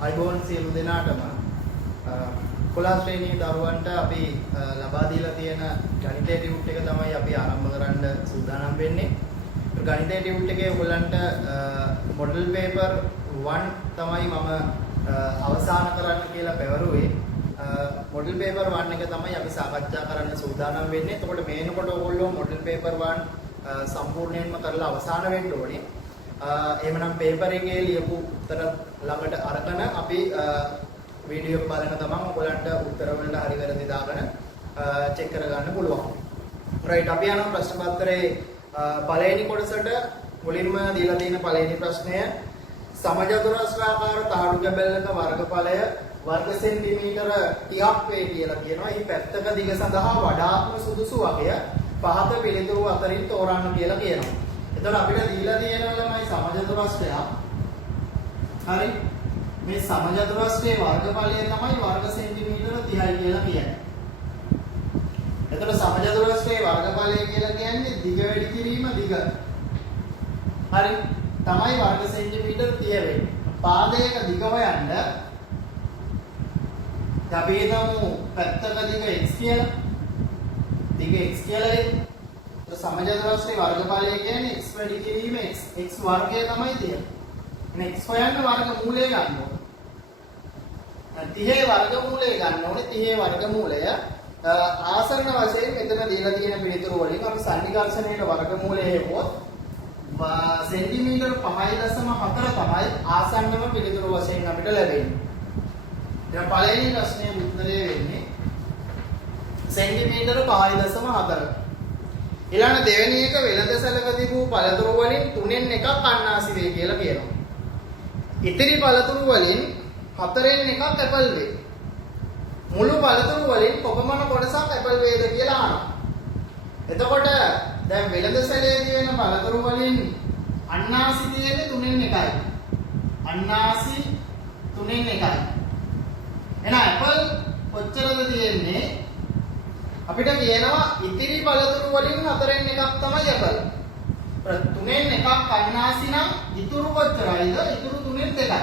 අයිබෝන් සියලු දෙනාටම කොළා ශ්‍රේණියේ දරුවන්ට අපි ලබා දීලා තියෙන ගණිතය ටියුට් එක තමයි අපි ආරම්භ කරන්න සූදානම් වෙන්නේ. ගණිතය ටියුට් එකේ ඔයගලන්ට මොඩල් පේපර් 1 තමයි මම අවසන් කරන්න කියලා පැවරුවේ. මොඩල් පේපර් 1 එක තමයි අපි සාකච්ඡා කරන්න සූදානම් වෙන්නේ. එතකොට මේනකොට ඔයගොල්ලෝ මොඩල් පේපර් 1 සම්පූර්ණයෙන්ම කරලා අවසන් වෙන්න ඕනේ. එහෙමනම් පේපර් එකේ ලියපු උත්තර ළඟට අරගෙන අපි වීඩියෝ එක බලන ගමන් ඔයගලන්ට උත්තර වලට හරි වැරදි දාගෙන චෙක් කරගන්න පුළුවන්. රයිට් අපි යනවා ප්‍රශ්න පත්‍රයේ පළවෙනි කොටසට. මුලින්ම දීලා තියෙන පළවෙනි ප්‍රශ්නය සමජතුරස්‍රාකාර තහඩු කැබල්ලක වර්ගඵලය වර්ග සෙන්ටිමීටර 30ක් වේ කියලා කියනවා. මේ පැත්තක දිග සඳහා වඩාත්ම සුදුසු වගය පහත පිළිතුරු අතරින් තෝරන්න කියලා කියනවා. එතකොට අපිට දීලා තියෙනවා ළමයි සමජතුරස්‍රය. හරි. මේ සමජතුරස්‍රයේ වර්ගඵලය තමයි වර්ග සෙන්ටිමීටර 30යි කියලා කියන්නේ. එතකොට සමජතුරස්‍රයේ වර්ගඵලය කියලා කියන්නේ දිග වැඩි කිරීම දිග. හරි. තමයි වර්ග සෙන්ටිමීටර 30 වෙන්නේ. පාදයක දිග හොයන්න අපි හිතමු පැත්තක දිග x කියලා. දිග x කියලා වෙන්නේ. සමජතුරස්‍රයේ වර්ගඵලය කියන්නේ x වැඩි කිරීම x වර්ගය තමයි තියෙන්නේ. එහෙනම් x හොයන්න වර්ගමූලය ගන්න ඕනේ. 30 වර්ගමූලය ගන්න ඕනේ. 30 වර්ගමූලය ආසන්න වශයෙන් මෙතන දීලා තියෙන පිළිතුරු වලින් අපි සන්නිකර්ෂණයේ වර්ගමූලය හේවොත් සෙන්ටිමීටර 5.4 තමයි ආසන්නම පිළිතුරු වශයෙන් අපිට ලැබෙන්නේ. දැන් පළවෙනි ප්‍රශ්නේ උත්තරය වෙන්නේ සෙන්ටිමීටර 5.4. ඊළඟ දෙවෙනි එක වෙළඳසැලක තිබූ පළතුරු වලින් 3න් එකක් අන්නාසි වේ කියලා කියනවා. ඉතිරි පළතුරු වලින් 4න් එකක් ඇපල් වේ. මුළු පළතුරු වලින් කොපමණ කොටසක් ඇපල් වේද කියලා අහනවා. එතකොට දැන් වෙළඳසැලේදී වෙන පළතුරු වලින් අන්නාසි තියෙන්නේ 3න් එකයි. අන්නාසි 3න් එකයි. එහෙනම් ඇපල් කොච්චරද තියෙන්නේ? අපිට කියනවා ඉතිරි පළතුරු වලින් 4න් එකක් තමයි ඇපල්. 3න් එකක් අන්නාසි නම් ඉතුරු කොච්චරයිද? ඉතුරු 3න් 2යි.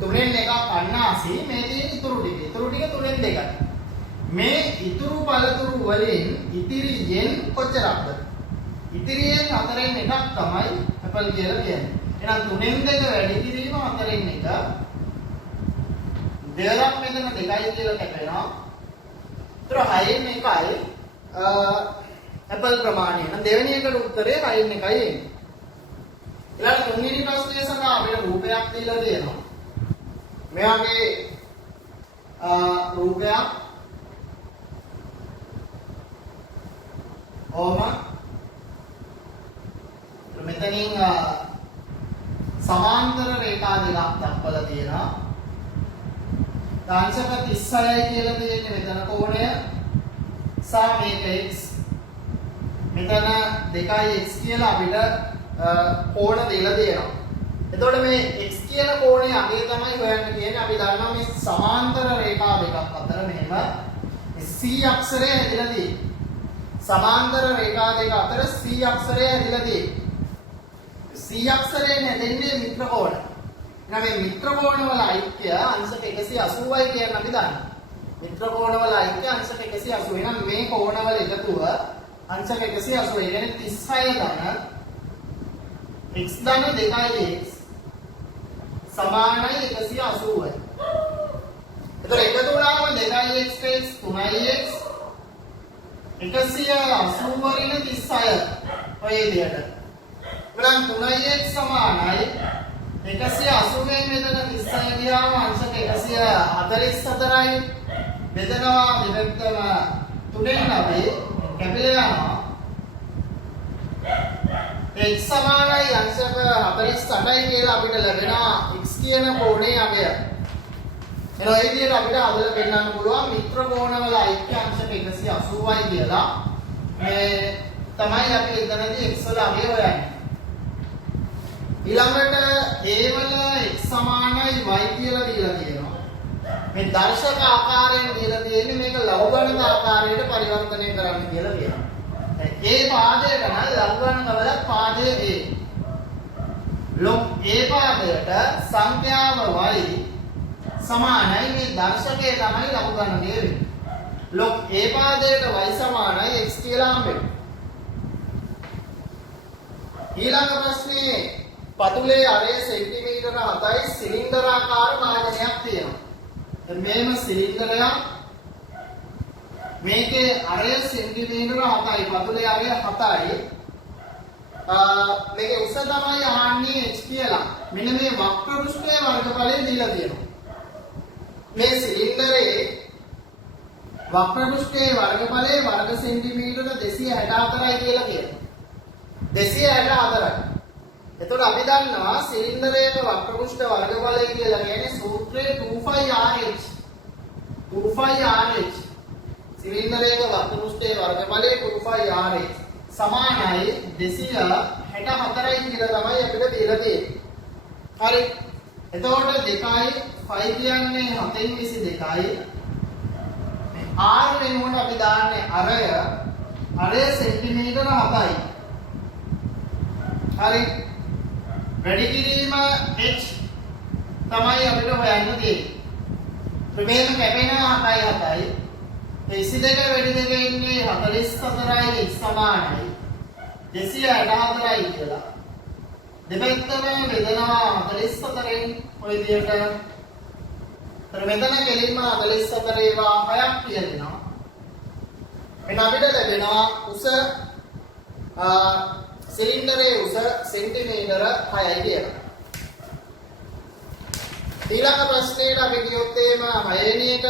3න් එකක් අන්නාසි මේ තියෙන ඉතුරු ටික. ඉතුරු ටික 3න් 2යි. මේ ඉතුරු පළතුරු වලින් ඉතිරියෙන් කොච්චරක්ද? ඉතිරියෙන් 4න් එකක් තමයි ඇපල් කියලා කියන්නේ. එහෙනම් 3න් 2 වැඩි කිරීම 4න් 1. දෙකක් මෙතන 2යි කියලා කැපෙනවා. ඒතර 6න් 1යි ඇපල් ප්‍රමාණය. නම් දෙවෙනි එකට උත්තරේ 6න් 1යි එන්නේ. ඊළඟ තුන්වෙනි ප්‍රශ්නය සඳහා අපිට රූපයක් දීලා තියෙනවා. මේ වගේ රූපයක් ඕම මෙතනින් සමාන්තර රේඛා දෙකක් දක්වලා තියෙනවා. අංශක 36යි කියලා තියෙන්නේ මෙතන කෝණය සහ මේක x. මෙතන 2x කියලා අපිට කෝණ දෙලා තියෙනවා. එතකොට මේ x කියන කෝණයේ අගය තමයි හොයන්න කියන්නේ. අපි දන්නවා මේ සමාන්තර රේඛා දෙකක් අතර මෙහෙම c අක්ෂරය හැදිලා තියෙන්නේ. සමාන්තර රේඛා දෙක අතර c අක්ෂරය හැදිලා තියෙන්නේ. c අක්ෂරයෙන් හැදෙන්නේ මිත්‍ර කෝණ. එහෙනම් මේ මිත්‍ර කෝණ වල අයික්‍ය අංශක 180යි කියන අපි දන්නවා. මිත්‍ර කෝණ වල අයික්‍ය අංශක 180. එහෙනම් මේ කෝණ වල එකතුව අංශක 180. ඒ කියන්නේ 36 ධන x ධන 2x සමානයි 180යි. එතකොට එකතු වුණාම 2x 3x 180 වරින් 36 ඔය විදිහට. එහෙනම් 3x සමානයි 180 මෙතන 36 ගියාම අංශක 144යි. බෙදනවා දෙපැත්තම 3න් අපි කැපිලා යනවා. x සමානයි අංශක 48යි කියලා අපිට ලැබෙනවා x කියන කෝණයේ අගය. එහෙනම් ඒ විදිහට අපිට හදලා පෙන්නන්න පුළුවන් මිත්‍ර කෝණවල අයික්‍ය අංශක 180යි කියලා. මේ තමයි අපි එතනදී x වල අගය හොයන්නේ. ඊළඟට a වල x සමානයි y කියලා දීලා තියෙනවා. මේ දර්ශක ආකාරයෙන් දීලා තියෙන්නේ මේක ලඝුගණක ආකාරයට පරිවර්තනය කරන්න කියලා කියනවා. ඒ පාදයට නම් ලඝුගණක වල පාදයේ a. ලොක් a පාදයට සංඛ්‍යාව y සමානයි මේ දර්ශකය තමයි ලඝු ගණකය වෙන්නේ. log a පාදයට y සමානයි x කියලා හම්බෙන්නේ. ඊළඟ ප්‍රශ්නේ පතුලේ අරය සෙන්ටිමීටර 7යි සිලින්ඩරාකාර භාජනයක් තියෙනවා. දැන් මේම සිලින්ඩරයක් මේකේ අරය සෙන්ටිමීටර 7යි පතුලේ අරය 7යි. මේකේ උස තමයි අහන්නේ h කියලා. මෙන්න මේ වක්‍ර පෘෂ්ඨයේ වර්ගඵලය දීලා තියෙනවා. මේ සිලින්ඩරේ වක්‍ර පෘෂ්ඨයේ වර්ගඵලය වර්ග සෙන්ටිමීටර 264යි කියලා කියනවා. 264යි. එතකොට අපි දන්නවා සිලින්ඩරයක වක්‍ර පෘෂ්ඨ වර්ගඵලය කියලා කියන්නේ සූත්‍රයේ 25RH. 25RH. සිලින්ඩරයක වක්‍ර පෘෂ්ඨයේ වර්ගඵලය 25RH සමානයි 264යි කියලා තමයි අපිට දීලා තියෙන්නේ. හරි. එතකොට 2යි 5 කියන්නේ 7න් 22යි. මේ r වෙනුවට අපි දාන්නේ අරය සෙන්ටිමීටර 7යි. හරි. වැඩි කිරීම h තමයි අපිට හොයන්න තියෙන්නේ. මේක කැපෙනවා 7යි 7යි. 22 වැඩි දෙක ඉන්නේ 44යි x සමානයි 264යි කියලා. දෙපැත්තම බෙදනවා 44න් ඔය විදිහට. මෙතන කෙලින්ම 44 ඒවා 6ක් කියනවා. මෙන්න අපිට ලැබෙනවා උස සිලින්ඩරයේ උස සෙන්ටිමීටර 6යි කියලා. ඊළඟ ප්‍රශ්නේට අපි ගියොත් එහෙම 6 වෙනි එක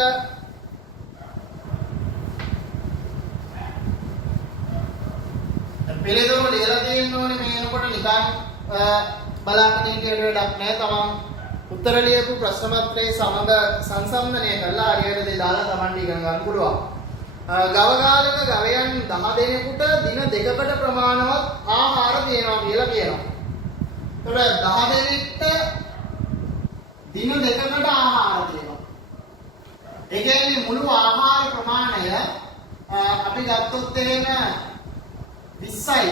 පිළිතුරු ලියලා තියෙන්න ඕනේ මේ වෙනකොට නිකන් බලාගෙන හිටියට වැඩක් නැහැ. තමන් උත්තර ලියපු ප්‍රශ්න පත්‍රයේ සමග සංසන්දනය කරලා හරියට දාලා තමන්ට ඉගෙන ගන්න පුළුවන්. ගවගාලක ගවයන් 10 දෙනෙකුට දින දෙකකට ප්‍රමාණවත් ආහාර දෙනවා කියලා කියනවා. ඒතකොට 10 දෙනෙක්ට දින දෙකකට ආහාර දෙනවා. ඒ කියන්නේ මුළු ආහාර ප්‍රමාණය අපි ගත්තොත් එහෙම 20යි.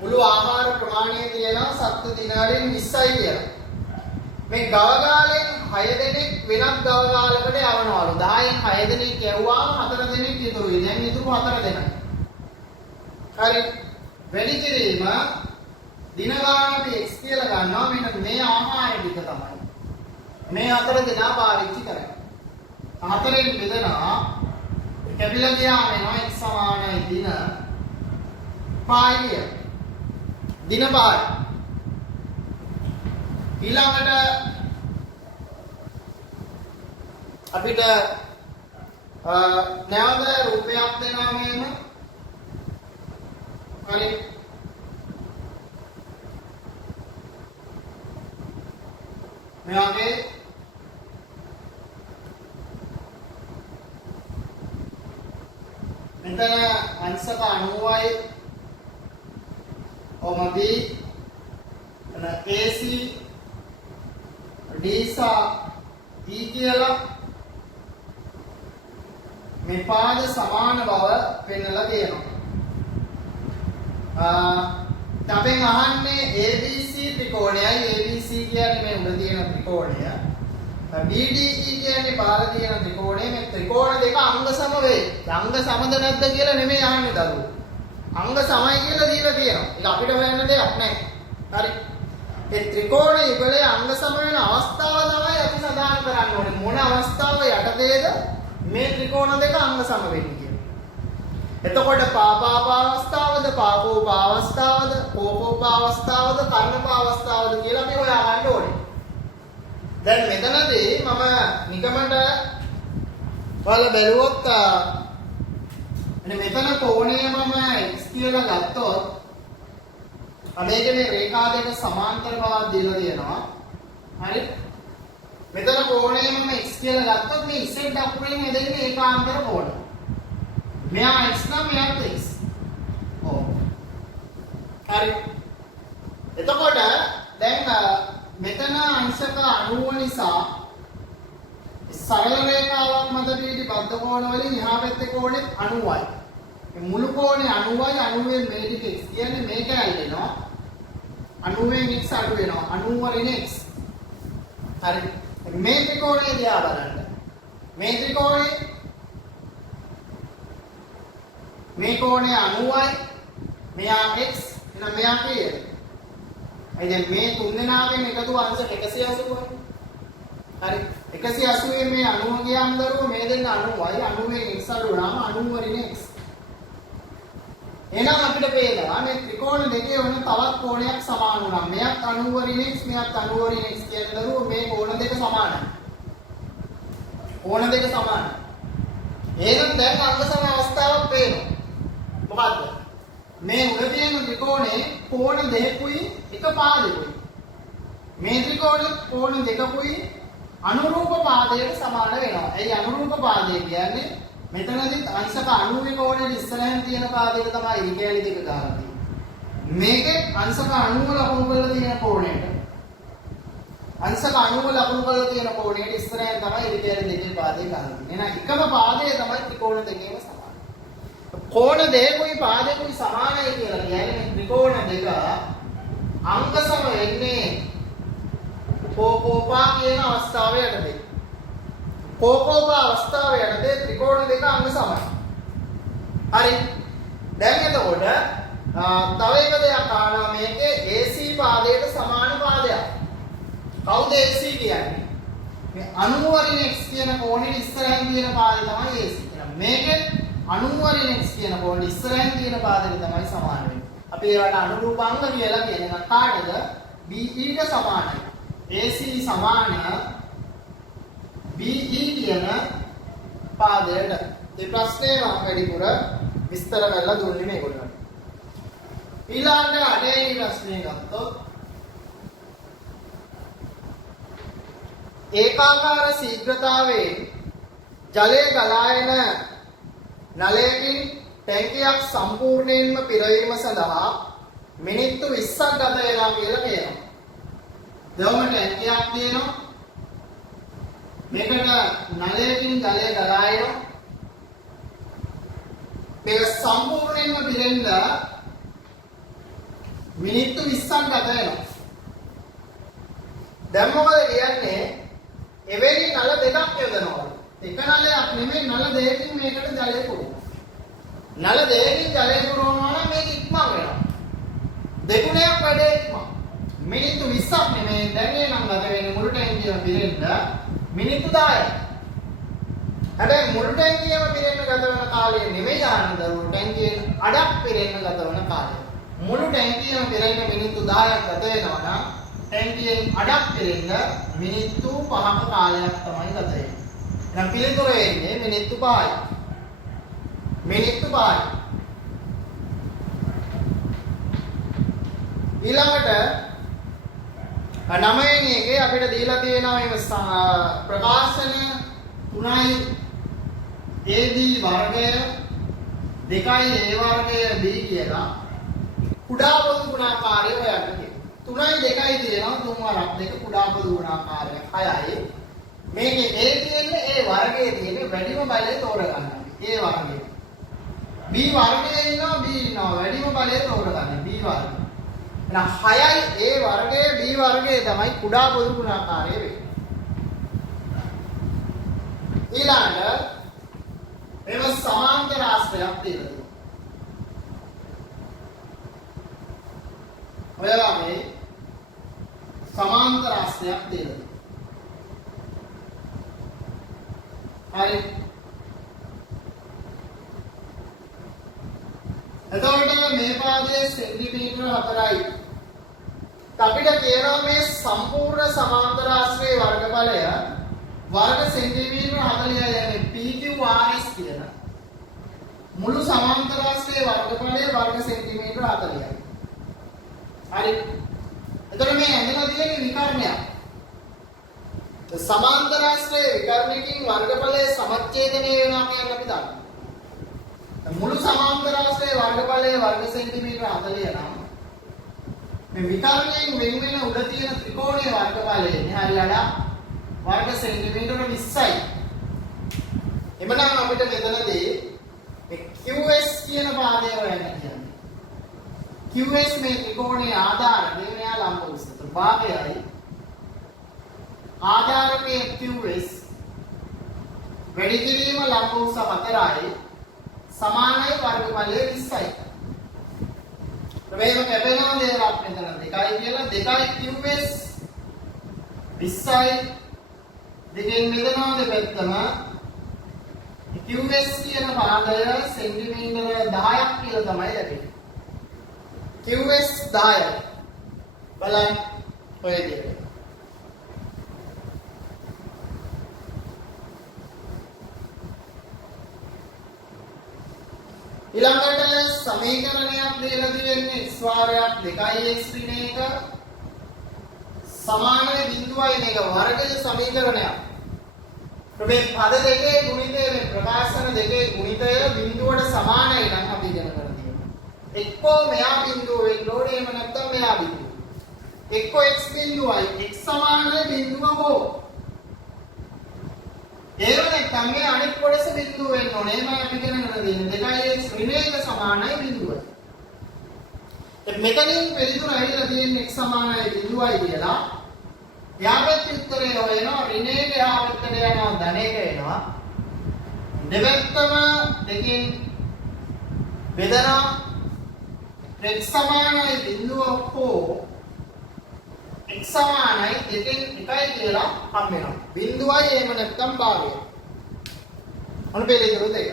මුළු ආහාර ප්‍රමාණය කියනවා සත්ත්ව දිනාවෙන් 20යි කියලා. මේ ගවගාලෙන් 6 දෙනෙක් වෙනත් ගවගාලකට යවනවලු. 10න් 6 දෙනෙක් යවුවාම 4 දෙනෙක් ඉතුරුයි. දැන් ඉතුරු 4 දෙනෙක්. හරි. වැඩි කිරීම දින ගාන අපි x කියලා ගන්නවා. මෙන්න මේ ආහාර ටික තමයි. මේ 4 දෙනා පාවිච්චි කරන්නේ. 4න් බෙදනවා. කැපිලා ගියාම එනවා x සමානයි දින 5 දින 5. ඊළඟට අපිට නැවත රූපයක් දෙනවා මෙහෙම. හරි. මේ වගේ මෙතන අංශක 90යි OB and AC DSA E කියලා මේ පාද සමාන බව පෙන්වලා තියෙනවා. අපෙන් අහන්නේ ABC ත්‍රිකෝණයයි. ABC කියන්නේ මේ උඩ තියෙන ත්‍රිකෝණය. BDE කියන්නේ පාර තියෙන ත්‍රිකෝණය. මේ ත්‍රිකෝණ දෙක අංග සම වේ. අංග සමද නැද්ද කියලා නෙමෙයි අහන්නේ දරුවෝ. අංග සමයි කියලා දීලා තියෙනවා. ඒක අපිට හොයන්න දෙයක් නැහැ. හරි. ඒ ත්‍රිකෝණ යුගලයේ අංග සම වෙන අවස්ථාව තමයි අපි සඳහන් කරන්න ඕනේ. මොන අවස්ථාව යටතේද මේ ත්‍රිකෝණ දෙක අංග සම වෙන්නේ කියලා. එතකොට පාපාපා අවස්ථාවද, පාපෝපා අවස්ථාවද, කෝපෝපා අවස්ථාවද, කර්ණපා අවස්ථාවද කියලා අපි හොයාගන්න ඕනේ. දැන් මෙතනදී මම නිකමට ඔයාලා බැලුවොත් මෙතන කෝණය මම x කියලා ගත්තොත් මේක මේ රේඛා දෙක සමාන්තර බවක් දීලා තියෙනවා. හරි. මෙතන කෝණය මම x කියලා ගත්තොත් මේ z අකුරෙන් හැදෙන්නේ ඒකාන්තර කෝණ. මෙයා x නම් මෙයාත් x. ඔව්. හරි. එතකොට දැන් මෙතන අංශක 90 නිසා සරල රේඛාවක් මත පිහිටි බද්ධ කෝණ වලින් එහා පැත්තේ කෝණෙත් 90යි. මේ මුළු කෝණේ 90යි 90න් මේ ටික x කියන්නේ මේක ඇල්ලෙනවා. 90න් x අඩු වෙනවා. 90 වලින් x. හරි. මේ ත්‍රිකෝණය දිහා බලන්න. මේ ත්‍රිකෝණය මේ කෝණය 90යි. මෙයා x එහෙනම් මෙයා කීයද? ඒ දැන් මේ තුන් දෙනාගෙන් එකතු අංශ 180යි. හරි 180 මේ 90 ගියාම දරුවෝ මේ දෙන්න 90යි 90 x අඩු වුණාම 90 වරින් x. එහෙනම් අපිට පේනවා මේ ත්‍රිකෝණ දෙකේ වුණ තවත් කෝණයක් සමාන වුණා. මෙයත් 90 වරින් x මෙයත් 90 වරින් x කියන දරුවෝ මේ කෝණ දෙක සමානයි. කෝණ දෙක සමානයි. එහෙනම් දැන් අංග සම අවස්ථාවක් පේනවා. මොකද්ද? මේ උඩ තියෙන ත්‍රිකෝණේ කෝණ දෙකකුයි එක පාදයකුයි. මේ ත්‍රිකෝණේ කෝණ දෙකකුයි අනුරූප පාදයට සමාන වෙනවා. එයි අනුරූප පාදය කියන්නේ මෙතනදිත් අංශක 90 කෝණයට ඉස්සරහින් තියෙන පාදයට තමයි ඉරිකැලි දෙක ගහලා තියෙන්නේ. මේකේ අංශක 90 ලකුණු කරලා තියෙන කෝණයට අංශක 90 ලකුණු කරලා තියෙන කෝණයට ඉස්සරහින් තමයි ඉරිකැලි දෙකේ පාදය ගහලා තියෙන්නේ. එහෙනම් එකම පාදය තමයි ත්‍රිකෝණ දෙකේම සමාන. කෝණ දෙකකුයි පාදකුයි සමානයි කියලා කියන්නේ ත්‍රිකෝණ දෙක අංග සම වෙන්නේ කෝකෝපා කියන අවස්ථාව යටතේ. කෝකෝපා අවස්ථාව යටතේ ත්‍රිකෝණ දෙක අංග සමයි. හරි. දැන් එතකොට තව එක දෙයක් ආනවා මේකේ AC පාදයට සමාන පාදයක්. කවුද AC කියන්නේ? මේ 90 වරින් x කියන කෝණෙට ඉස්සරහින් තියෙන පාදය තමයි AC. එහෙනම් මේකේ 90 වරින් x කියන කෝණෙට ඉස්සරහින් තියෙන පාදයට තමයි සමාන වෙන්නේ. අපි ඒවට අනුරූප අංග කියලා කියන්නේ කාටද? BE ට සමානයි. AC සමාන BE කියන පාදයට. මේ ප්‍රශ්නේ මම වැඩිපුර විස්තර කරලා දුන්නේ මේගොල්ලන්ට. ඊළඟ අනේ ප්‍රශ්නේ ගත්තොත් ඒකාකාර ශීඝ්‍රතාවයේ ජලය ගලා එන නලයකින් ටැංකියක් සම්පූර්ණයෙන්ම පිරවීම සඳහා මිනිත්තු 20ක් ගත වෙනවා කියලා කියනවා. දෙවම ටැංකියක් තියෙනවා. මේකට නලයකින් ජලය ගලා එනවා. මේක සම්පූර්ණයෙන්ම පිරෙන්න මිනිත්තු 20ක් ගත වෙනවා. දැන් මොකද කියන්නේ? එවැනි නල දෙකක් යොදනවා. එක නලයක් නෙමෙයි නල දෙකකින් මේකට ජලය පුරවනවා. නල දෙකකින් ජලය පුරවනවා නම් මේක ඉක්මන් වෙනවා. දෙගුණයක් වැඩේ ඉක්මන්. මිනිත්තු 20ක් නෙමෙයි දැන් නම් ගත වෙන්නේ මුළු ටැංකියම පිරෙන්න මිනිත්තු 10යි. හැබැයි මුළු ටැංකියම පිරෙන්න ගත වෙන කාලය නෙමෙයි ගන්න දරුවෝ ටැංකියෙන් අඩක් පිරෙන්න ගත වෙන කාලය. මුළු ටැංකියම පිරෙන්න මිනිත්තු 10ක් ගත වෙනවා නම් ටැංකියෙන් අඩක් පිරෙන්න මිනිත්තු 5ක කාලයක් තමයි ගත වෙන්නේ. එහෙනම් පිළිතුර වෙන්නේ මිනිත්තු 5යි. මිනිත්තු 5යි. ඊළඟට 9 වෙනි එකේ අපිට දීලා තියෙනවා මේ ප්‍රකාශන 3යි AD වර්ගය 2යි A වර්ගය B කියලා කුඩා පොදු ගුණාකාරය හොයන්න තියෙනවා. 3යි 2යි තියෙනවා 3 වරක් දෙක කුඩා පොදු ගුණාකාරය 6යි. මේකේ A කියන්නේ A වර්ගයේ තියෙන වැඩිම බලය තෝරගන්න. A වර්ගය. B වර්ගයේ ඉන්නවා B ඉන්නවා වැඩිම බලය තෝරගන්න B වර්ගය. එහෙනම් 6යි A වර්ගයේ B වර්ගයේ තමයි කුඩා පොදු ගුණාකාරය වෙන්නේ. ඊළඟ එම සමාන්තර ආශ්‍රයයක් තියෙනවා. ඔයලා මේ සමාන්තර ආශ්‍රයයක් තියෙනවා. හරි. එතකොට මේ පාදයේ සෙන්ටිමීටර 4යි. අපිට කියනවා මේ සම්පූර්ණ සමාන්තර ආශ්‍රයේ වර්ගඵලය වර්ග සෙන්ටිමීටර 40යි යන්නේ PQRS කියන. මුළු සමාන්තර ආශ්‍රයේ වර්ගඵලය වර්ග සෙන්ටිමීටර 40යි. හරි. එතකොට මේ ඇඳලා තියෙන්නේ විකර්ණයක්. සමාන්තර ආශ්‍රයේ විකර්ණයකින් වර්ගඵලයේ සමච්ඡේදනය වෙනවා කියන අපි දන්නවා. මුළු සමාන්තර ආශ්‍රයේ වර්ගඵලයේ වර්ග සෙන්ටිමීටර 40 නම් මේ විකර්ණයෙන් වෙන වෙන උඩ තියෙන ත්‍රිකෝණයේ වර්ගඵලය හරියට වර්ග සෙන්ටිමීටර 20යි. එමනම් අපිට මෙතනදී QS කියන පාදය හොයන්න කියන්නේ. QS මේ ත්‍රිකෝණයේ ආධාර දෙවෙනියා ලම්බ උසත භාගයයි ආධාරකයේ QS වැඩි කිරීම ලම්බ උස 4යි සමානයි වර්ගඵලය 20යි. මේක කැපෙනවා දෙයක් මෙතන 2යි කියලා 2යි QS 20යි දෙකෙන් බෙදනවා දෙපැත්තම QS කියන පාදය සෙන්ටිමීටර 10ක් කියලා තමයි ලැබෙන්නේ. QS 10යි. බලන්න ඔය විදිහට. ඊළඟට සමීකරණයක් දීලා තියෙන්නේ x වාරයක් 2x ඍණ 1 සමාන බිඳුවයි මේක වර්ගය සමීකරණයක්. මේ පද දෙකේ ගුණිතය මේ ප්‍රකාශන දෙකේ ගුණිතය බිඳුවට සමානයි නම් අපි ඉගෙන ගන්න තියෙනවා. එක්කෝ මෙහා බිඳුව වෙන්න ඕනේ එහෙම නැත්නම් මෙහා බිඳුව. එක්කෝ x බිඳුවයි x සමානයි බිඳුව හෝ. එහෙම නැත්නම් මේ අනිත් කොටස බිඳුව වෙන්න ඕනේ. එහෙම අපි ඉගෙන ගන්න තියෙන්නේ 2x ඍණ 1 සමානයි බිඳුවයි. මෙතනින් පිළිතුර ඇවිල්ලා තියෙන්නේ x සමානයි බිඳුවයි කියලා. යාපත් උත්තරේ හොයනවා ඍණ 1 යාපත්තට යනවා ධන 1 එනවා. දෙපැත්තම දෙකෙන් බෙදනවා x සමානයි බිඳුව හෝ x සමානයි දෙකෙන් 1යි කියලා හම් වෙනවා. බිඳුවයි එහෙම නැත්නම් භාගය. මොන පිළිතුරු දෙක.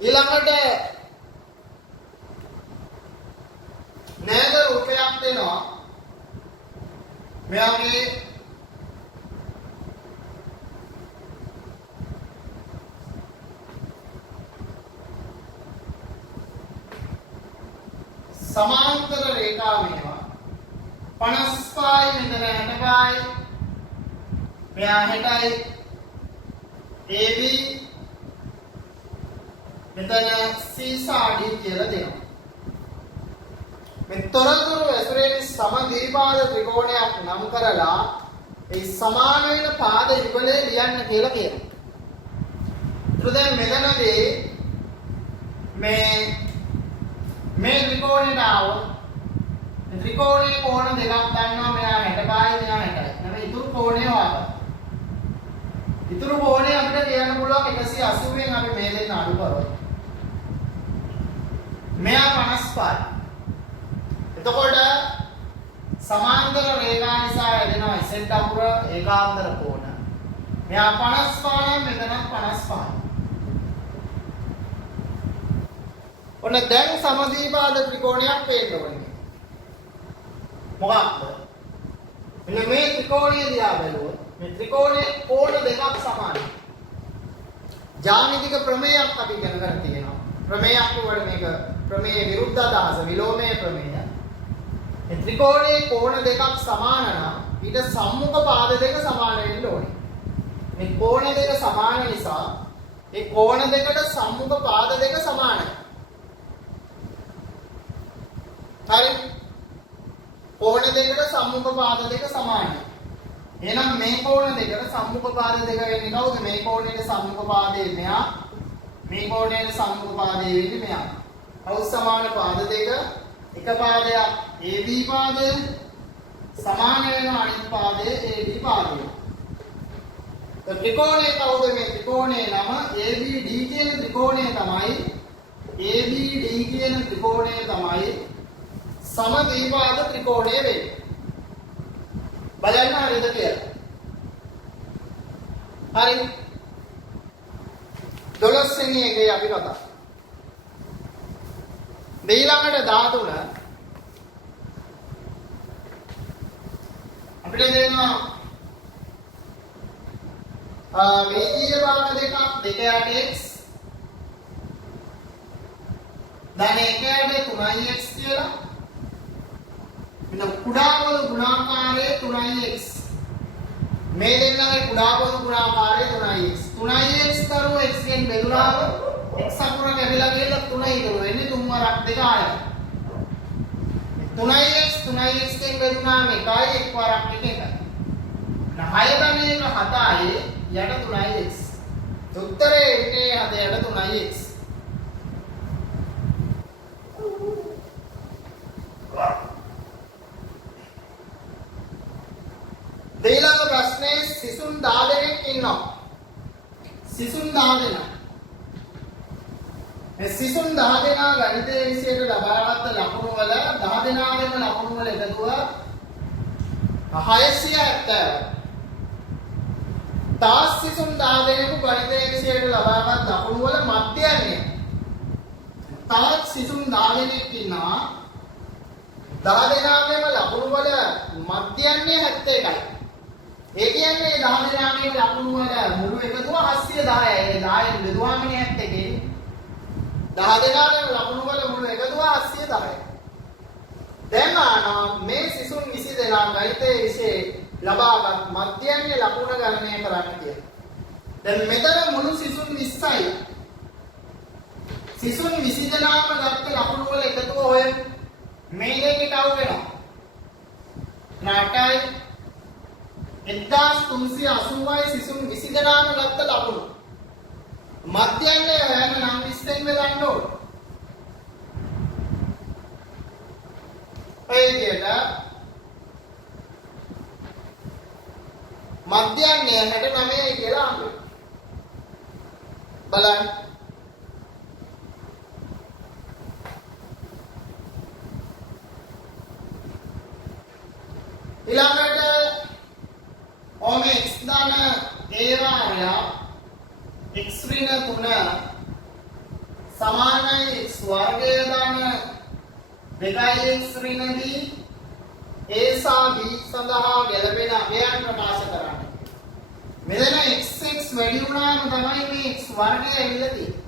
ඊළඟට නේද රූපයක් දෙනවා. මෙයාගේ සමාන්තර රේඛා මේවා 55යි මෙතන 60යි මෙයා 60යි AB මෙතන C/D කියලා දෙනවා. මේ තොරතුරු ඇසුරෙන් සමද්විපාද ත්‍රිකෝණයක් නම් කරලා ඒ සමාන වෙන පාද යුගලේ ලියන්න කියලා කියනවා. ඊට දැන් මෙතනදී මේ ත්‍රිකෝණයට આવොත් මේ ත්‍රිකෝණයේ කෝණ දෙකක් ගන්නවා මෙයා 60යි මෙයා 60යි. නැත්නම් ඉතුරු කෝණය වාගන්න. ඉතුරු කෝණය අපිට කියන්න පුළුවන් 180 න් අපි මේ දෙන්න අඩු කරොත්. මෙයා 55යි. එතකොට සමාන්තර රේඛා නිසා ඇදෙනවා ඉසෙට් අකුර ඒකාන්තර කෝණ. මෙයා 55 නම් මෙතන 55යි. ඔන්න දැන් සමද්විපාද ත්‍රිකෝණයක් පේන්න ඕනේ. මොකක්ද? මෙන්න මේ ත්‍රිකෝණය දිහා බැලුවොත් මේ ත්‍රිකෝණයේ කෝණ දෙකක් සමානයි. ජ්‍යාමිතික ප්‍රමේයක් අපි ඉගෙන ගන්න තියෙනවා. ප්‍රමේයක් වල මේක ප්‍රමේය විරුද්ධ අදහස විලෝමයේ ප්‍රමේය. මේ ත්‍රිකෝණයේ කෝණ දෙකක් සමාන නම් ඊට සම්මුඛ පාද දෙක සමාන වෙන්න ඕනේ. මේ කෝණ දෙක සමාන නිසා ඒ කෝණ දෙකට සම්මුඛ පාද දෙක සමානයි. හරි. කෝණ දෙකට සම්මුඛ පාද දෙක සමානයි. එහෙනම් මේ කෝණ දෙකට සම්මුඛ පාද දෙක වෙන්නේ කවුද? මේ කෝණයට සම්මුඛ පාදේ මෙයා. මේ කෝණයට සම්මුඛ පාදේ වෙන්නේ මෙයා. කවුද සමාන පාද දෙක? එක පාදයක් AB පාදය සමාන වෙන අනිත් පාදයේ AB පාදය. ත්‍රිකෝණය කවුද? මේ ත්‍රිකෝණයේ නම ABD කියන ත්‍රිකෝණය තමයි. ABD කියන ත්‍රිකෝණය තමයි සමද්විපාද ත්‍රිකෝණය වෙන්නේ. බලන්න හරියද කියලා. හරි. 12 වෙනි එකේ අපි කතා. ඊළඟට 13 අපිට දෙනවා මේකීය භාග දෙකක් 2x ධන 1ට 3x කියලා. මෙන්න කුඩා බව ගුණාකාරයේ 3x. මේ දෙන්නගේ කුඩා බව ගුණාකාරයේ 3x. 3x කරුව x ගෙන් බෙදුනාම x අකුර කැපිලා ගිහලා 3 ඉතුරු වෙන්නේ 3 වරක් 2 ආයත. 3x ගෙන් බෙදුනාම 1යි 1 වරක් 1 එකයි. 6 ධන 1 7යි යට 3x. උත්තරේ එන්නේ 7 යට 3x. සිසුන් 10 දෙනෙක් ඉන්නවා. සිසුන් 10 දෙනා. මේ සිසුන් 10 දෙනා ගණිතයේ විෂයට ලබාගත් ලකුණු වල 10 දෙනාගේම ලකුණු වල එකතුව 670. තාස් සිසුන් 10 දෙනෙකු ගණිතයේ විෂයට ලබාගත් ලකුණු වල මධ්‍යයන්ය. තාත් සිසුන් 10 දෙනෙක් ඉන්නවා. 10 දෙනාගේම ලකුණු වල මධ්‍යයන්ය 71යි. ඒ කියන්නේ 10 දෙනාගේම ලකුණු වල මුළු එකතුව 710යි. ඒ 10න් බෙදුවාමනේ 71. 10 දෙනාගේම ලකුණු වල මුළු එකතුව 710යි. දැන් මේ සිසුන් 20 දෙනා ගණිතයේ විෂයේ ලබාගත් මධ්‍යයන්ය ලකුණ ගණනය කරන්න කියලා. දැන් මෙතන මුළු සිසුන් 20යි. සිසුන් 20 දෙනාම ගත්ත ලකුණු වල එකතුව ඔය මේ දෙකේ කවු වෙනවා. 8යි 1380යි සිසුන් 20 දෙනාම ගත්ත ලකුණු. මධ්‍යයන්ය හැම නම් 20ෙන් බෙදන්න ඕන. ඔය විදිහට මධ්‍යයන්ය 69යි කියලා අහන්න. බලන්න. ඊළඟට ඔම x ධන a වාරය x ඍණ 3 සමානයි x වර්ගය ධන 2x ඍණ b a සහ b සඳහා ගැළපෙන අගයන් ප්‍රකාශ කරන්න. මෙතන xx වැඩි වුණාම තමයි මේ x වර්ගය ඇවිල්ලා තියෙන්නේ.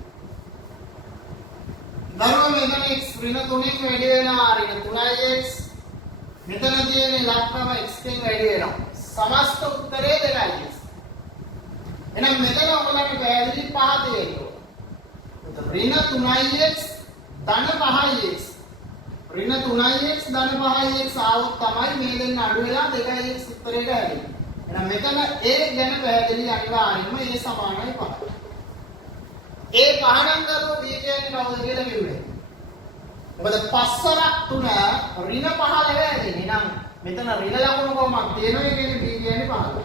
දරුවෝ මෙතන x ඍණ 3න් වැඩි වෙනවා ඍණ 3x. මෙතන තියෙන ඉලක්කම x ගෙන් වැඩි වෙනවා. සමස්ත උත්තරේ 2x. එහෙනම් මෙතන ඔයගොල්ලන්ට පැහැදිලි පහ දෙන්න ඕන. ඍණ 3x ධන 5x. ඍණ 3x ධන 5x ආවොත් තමයි මේ දෙන්න අඩු වෙලා 2x උත්තරේට හැදෙන්නේ. එහෙනම් මෙතන a ගැන පැහැදිලි අනිවාර්යයෙන්ම a සමානයි 5. a පහ නම් දරුවෝ b කියන්නේ කවුද කියලා කිව්වේ? මොකද 5 වරක් 3 ඍණ 15 හැදෙන්නේ. නම් මෙතන ඍණ ලකුණු කොහොමද තියෙනවා? ඒ කියන්නේ b කියන්නේ 15.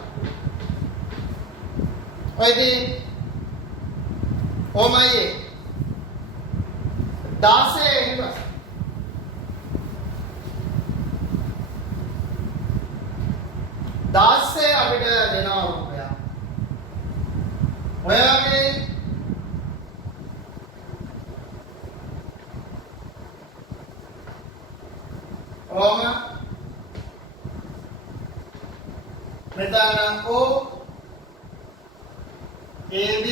ඔයදී කොහොමයි 16 ඉවස් 16 අපිට දෙනවා රුපියල්. ඔයාගේ ඔම මෙතන O AB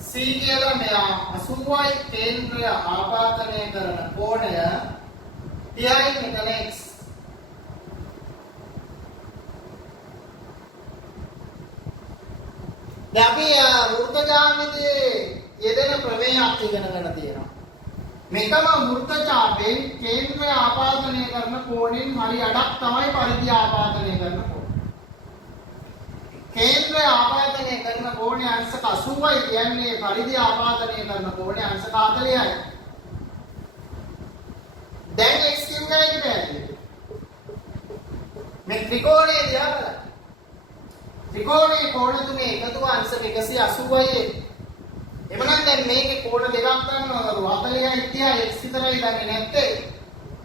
C කියලා මෙයා 80යි කේන්ද්‍රය ආපාදනය කරන කෝණය 30යි මෙතන x. දැන් අපි වෘත්ත ජාමිතියේ යෙදෙන ප්‍රමේයයක් ඉගෙනගෙන තියෙනවා. මේකම වෘත්ත ඡාපයෙන් කේන්ද්‍රය ආපාදනය කරන කෝණයෙන් හරි අඩක් තමයි පරිධිය ආපාදනය කරන කෝණය. කේන්ද්‍රය ආපාදනය කරන කෝණය අංශක 80යි කියන්නේ පරිධිය ආපාදනය කරන කෝණය අංශක 40යි. දැන් x කිව්වයි කියන්නේ මේ ත්‍රිකෝණයේ දිහා බලන්න. ත්‍රිකෝණයේ කෝණ තුනේ එකතුව අංශක 180යි. එමනම් දැන් මේකේ කෝණ දෙකක් ගන්නවා 40යි 30යි x විතරයි දන්නේ නැත්තේ.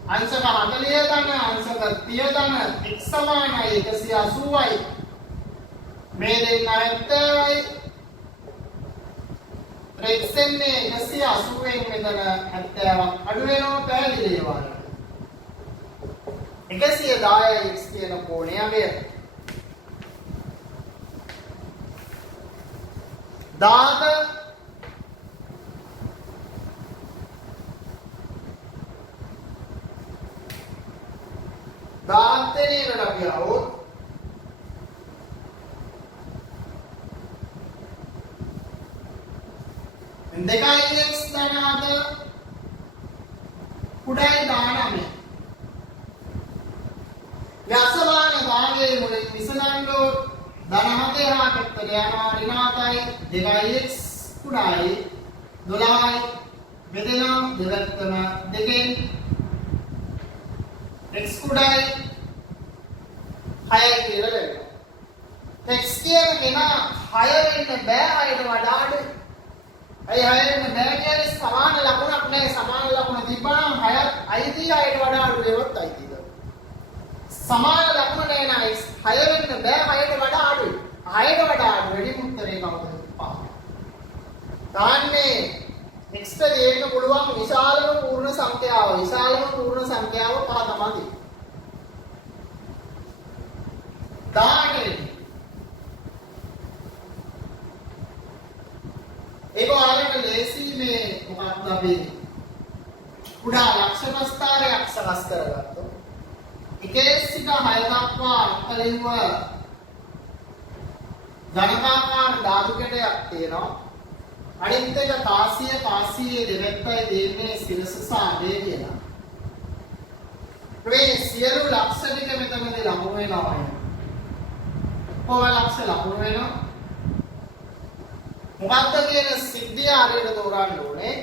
අංශක 40 දන්න අංශක 30 දන්න x සමානයි 180යි. මේ දෙන්න 70යි. x එන්නේ 180ෙන් මෙතන 70ක් අඩු වෙනවා පැහැදිලි ඒවා. 110යි x කියන කෝණය අගය. 17 දාන්තේනේකට අපි આવොත් දෙකයි x ධන 7 කුඩයි 19 යසමාන භාගයේ මුලින් විසඳන්න ධන 7 හා පැත්තට යනවා ඍණ 7යි 2x කුඩයි 12යි බෙදෙනවා දෙවැත්තම දෙකෙන් x කුඩයි 6යි කියලා ලැබෙනවා. x කියන කෙනා 6 වෙන්න බෑ 6ට වඩා අඩුයි. අය 6 වෙන්න බෑ කියන්නේ සමාන ලකුණක් නෑ. සමාන ලකුණ තිබ්බනම් 6ත් අයිති 6ට වඩා අඩු ඒවත් අයිතිද? සමාන ලකුණ නෑ නයි 6 වෙන්න බෑ 6ට වඩා අඩුයි. 6ට වඩා අඩු වැඩි උත්තරේ කවුද? 5. දාන්නේ x ට දෙන්න පුළුවන් විශාලම පූර්ණ සංඛ්‍යාව. විශාලම පූර්ණ සංඛ්‍යාව 5 තමයි. දාන්නේ ඒක ඔයාලට ලේසි මේ මොකක්ද අපි කුඩා ලක්ෂ ප්‍රස්ථාරයක් සකස් කරගත්තොත් එකේ සිට 6 දක්වා අංක ලිව්ව ධනකාකාර ධාතු කැටයක් තියෙනවා. අනිත් එක කාසියේ දෙපැත්තයි දෙන්නේ සිරස සහ අඩේ කියලා. මේ සියලු ලක්ෂ ටික මෙතනදී ලකුණු වෙනවා. කොහොම ලක්ෂ ලකුණු වෙනවා? මොකක්ද කියන සිද්ධිය හරියට තෝරන්න ඕනේ.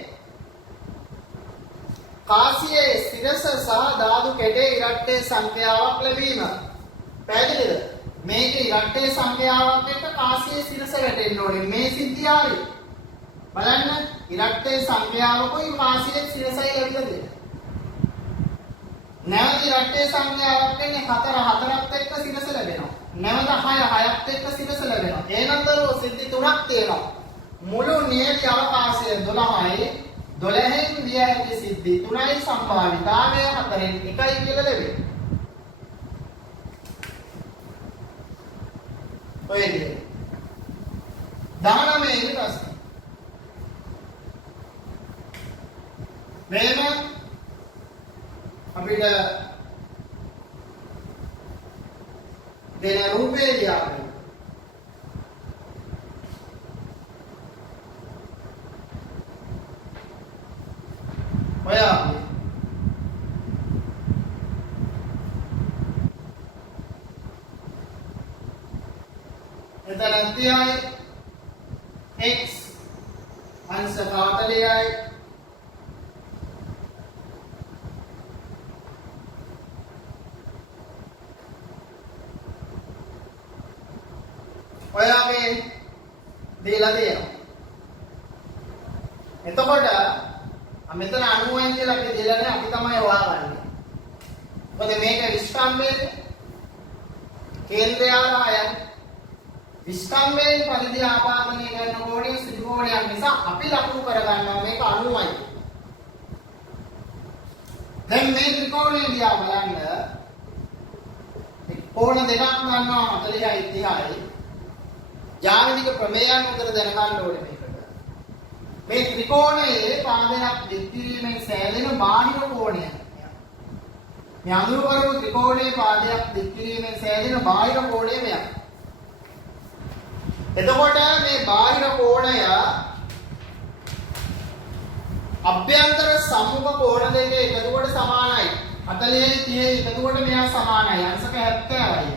කාසියේ සිරස සහ ධාතු කැටේ ඉරට්ටේ සංඛ්‍යාවක් ලැබීම. පැහැදිලිද? මේකේ ඉරට්ටේ සංඛ්‍යාවක් එක්ක කාසියේ සිරස වැටෙන්න ඕනේ. මේ සිද්ධිය හරියි. බලන්න ඉරට්ටේ සංඛ්‍යාවකයි කාසියේ සිරසයි ලැබිලා දෙන්නේ. නැවත ඉරට්ටේ සංඛ්‍යාවක් වෙන්නේ 4 4ත් එක්ක සිරස ලැබෙනවා. නැවත 6 6ත් එක්ක සිරස ලැබෙනවා. ඒනතරෝ සිද්ධි තුනක් තියෙනවා. මුළු නියත අවකාශය 12යි 12න් විය හැකි සිද්ධි 3යි සම්භාවිතාවය 4න් 1යි කියලා ලැබෙනවා. ඔය විදිහට 19 ඊට පස්සේ මේම අපිට දෙන රූපේ දිහා ඔයා එතන තියයි x අංශ 40යි ඔයාගේ දීලා තියෙනවා. එතකොට මෙතන 90න් කියලා අපි දෙලා නැහැ. අපි තමයි හොයාගන්නේ. මොකද මේක විස්කම්බේ කේන්ද්‍රය ආරයන් විස්කම්බේ පරිධිය ආපාදනය කරන කෝණය සිදු කෝණයක් නිසා අපි ලකුණු කරගන්නවා මේක 90යි. දැන් මේ ත්‍රිකෝණය දිහා බලන්න කෝණ දෙකක් ගන්නවා 40යි 30යි. ජාමිතික ප්‍රමේයයන් උතර දැනගන්න ඕනේ මේකට. මේ ත්‍රිකෝණයේ පාදයක් දික්කිරීමෙන් සෑදෙන බාහිර කෝණය. මේ අඳුරකරු ත්‍රිකෝණයේ පාදයක් දික්කිරීමෙන් සෑදෙන බාහිර කෝණය මෙයක්. එතකොට මේ බාහිර කෝණය අභ්‍යන්තර සම්මුඛ කෝණ දෙකේ එකතුවට සමානයි. 40යි 30යි එකතුවට මෙයා සමානයි. අංශක 70යි.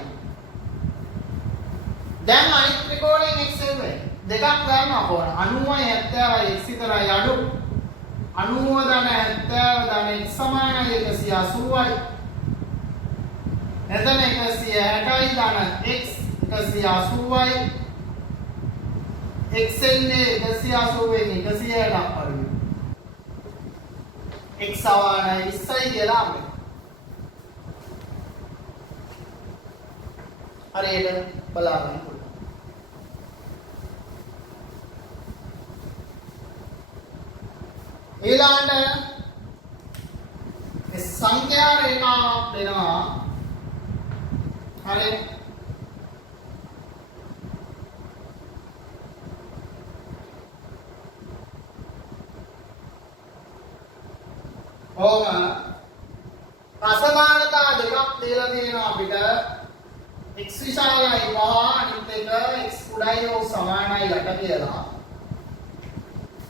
දැන් අනිත් ත්‍රිකෝණයෙන් x වෙයි. දෙකක් ගන්නවා කෝණ 90යි 70යි x විතරයි අඩු. 90 ධන 70 ධන x සමානයි 180යි. එතන 160යි ධන x 180යි. x එන්නේ 180 වෙන්නේ 160ක් අඩුයි. x සමානයි 20යි කියලා අපිට. හරියට බලන්න. ඊළඟට සංඛ්‍යා රේඛාවක් දෙනවා. හරි. ඕම අසමානතා දෙකක් දීලා තියෙනවා අපිට. x විශාලයි 5 අනිත් එක x කුඩායි හෝ සමානයි 8 කියලා.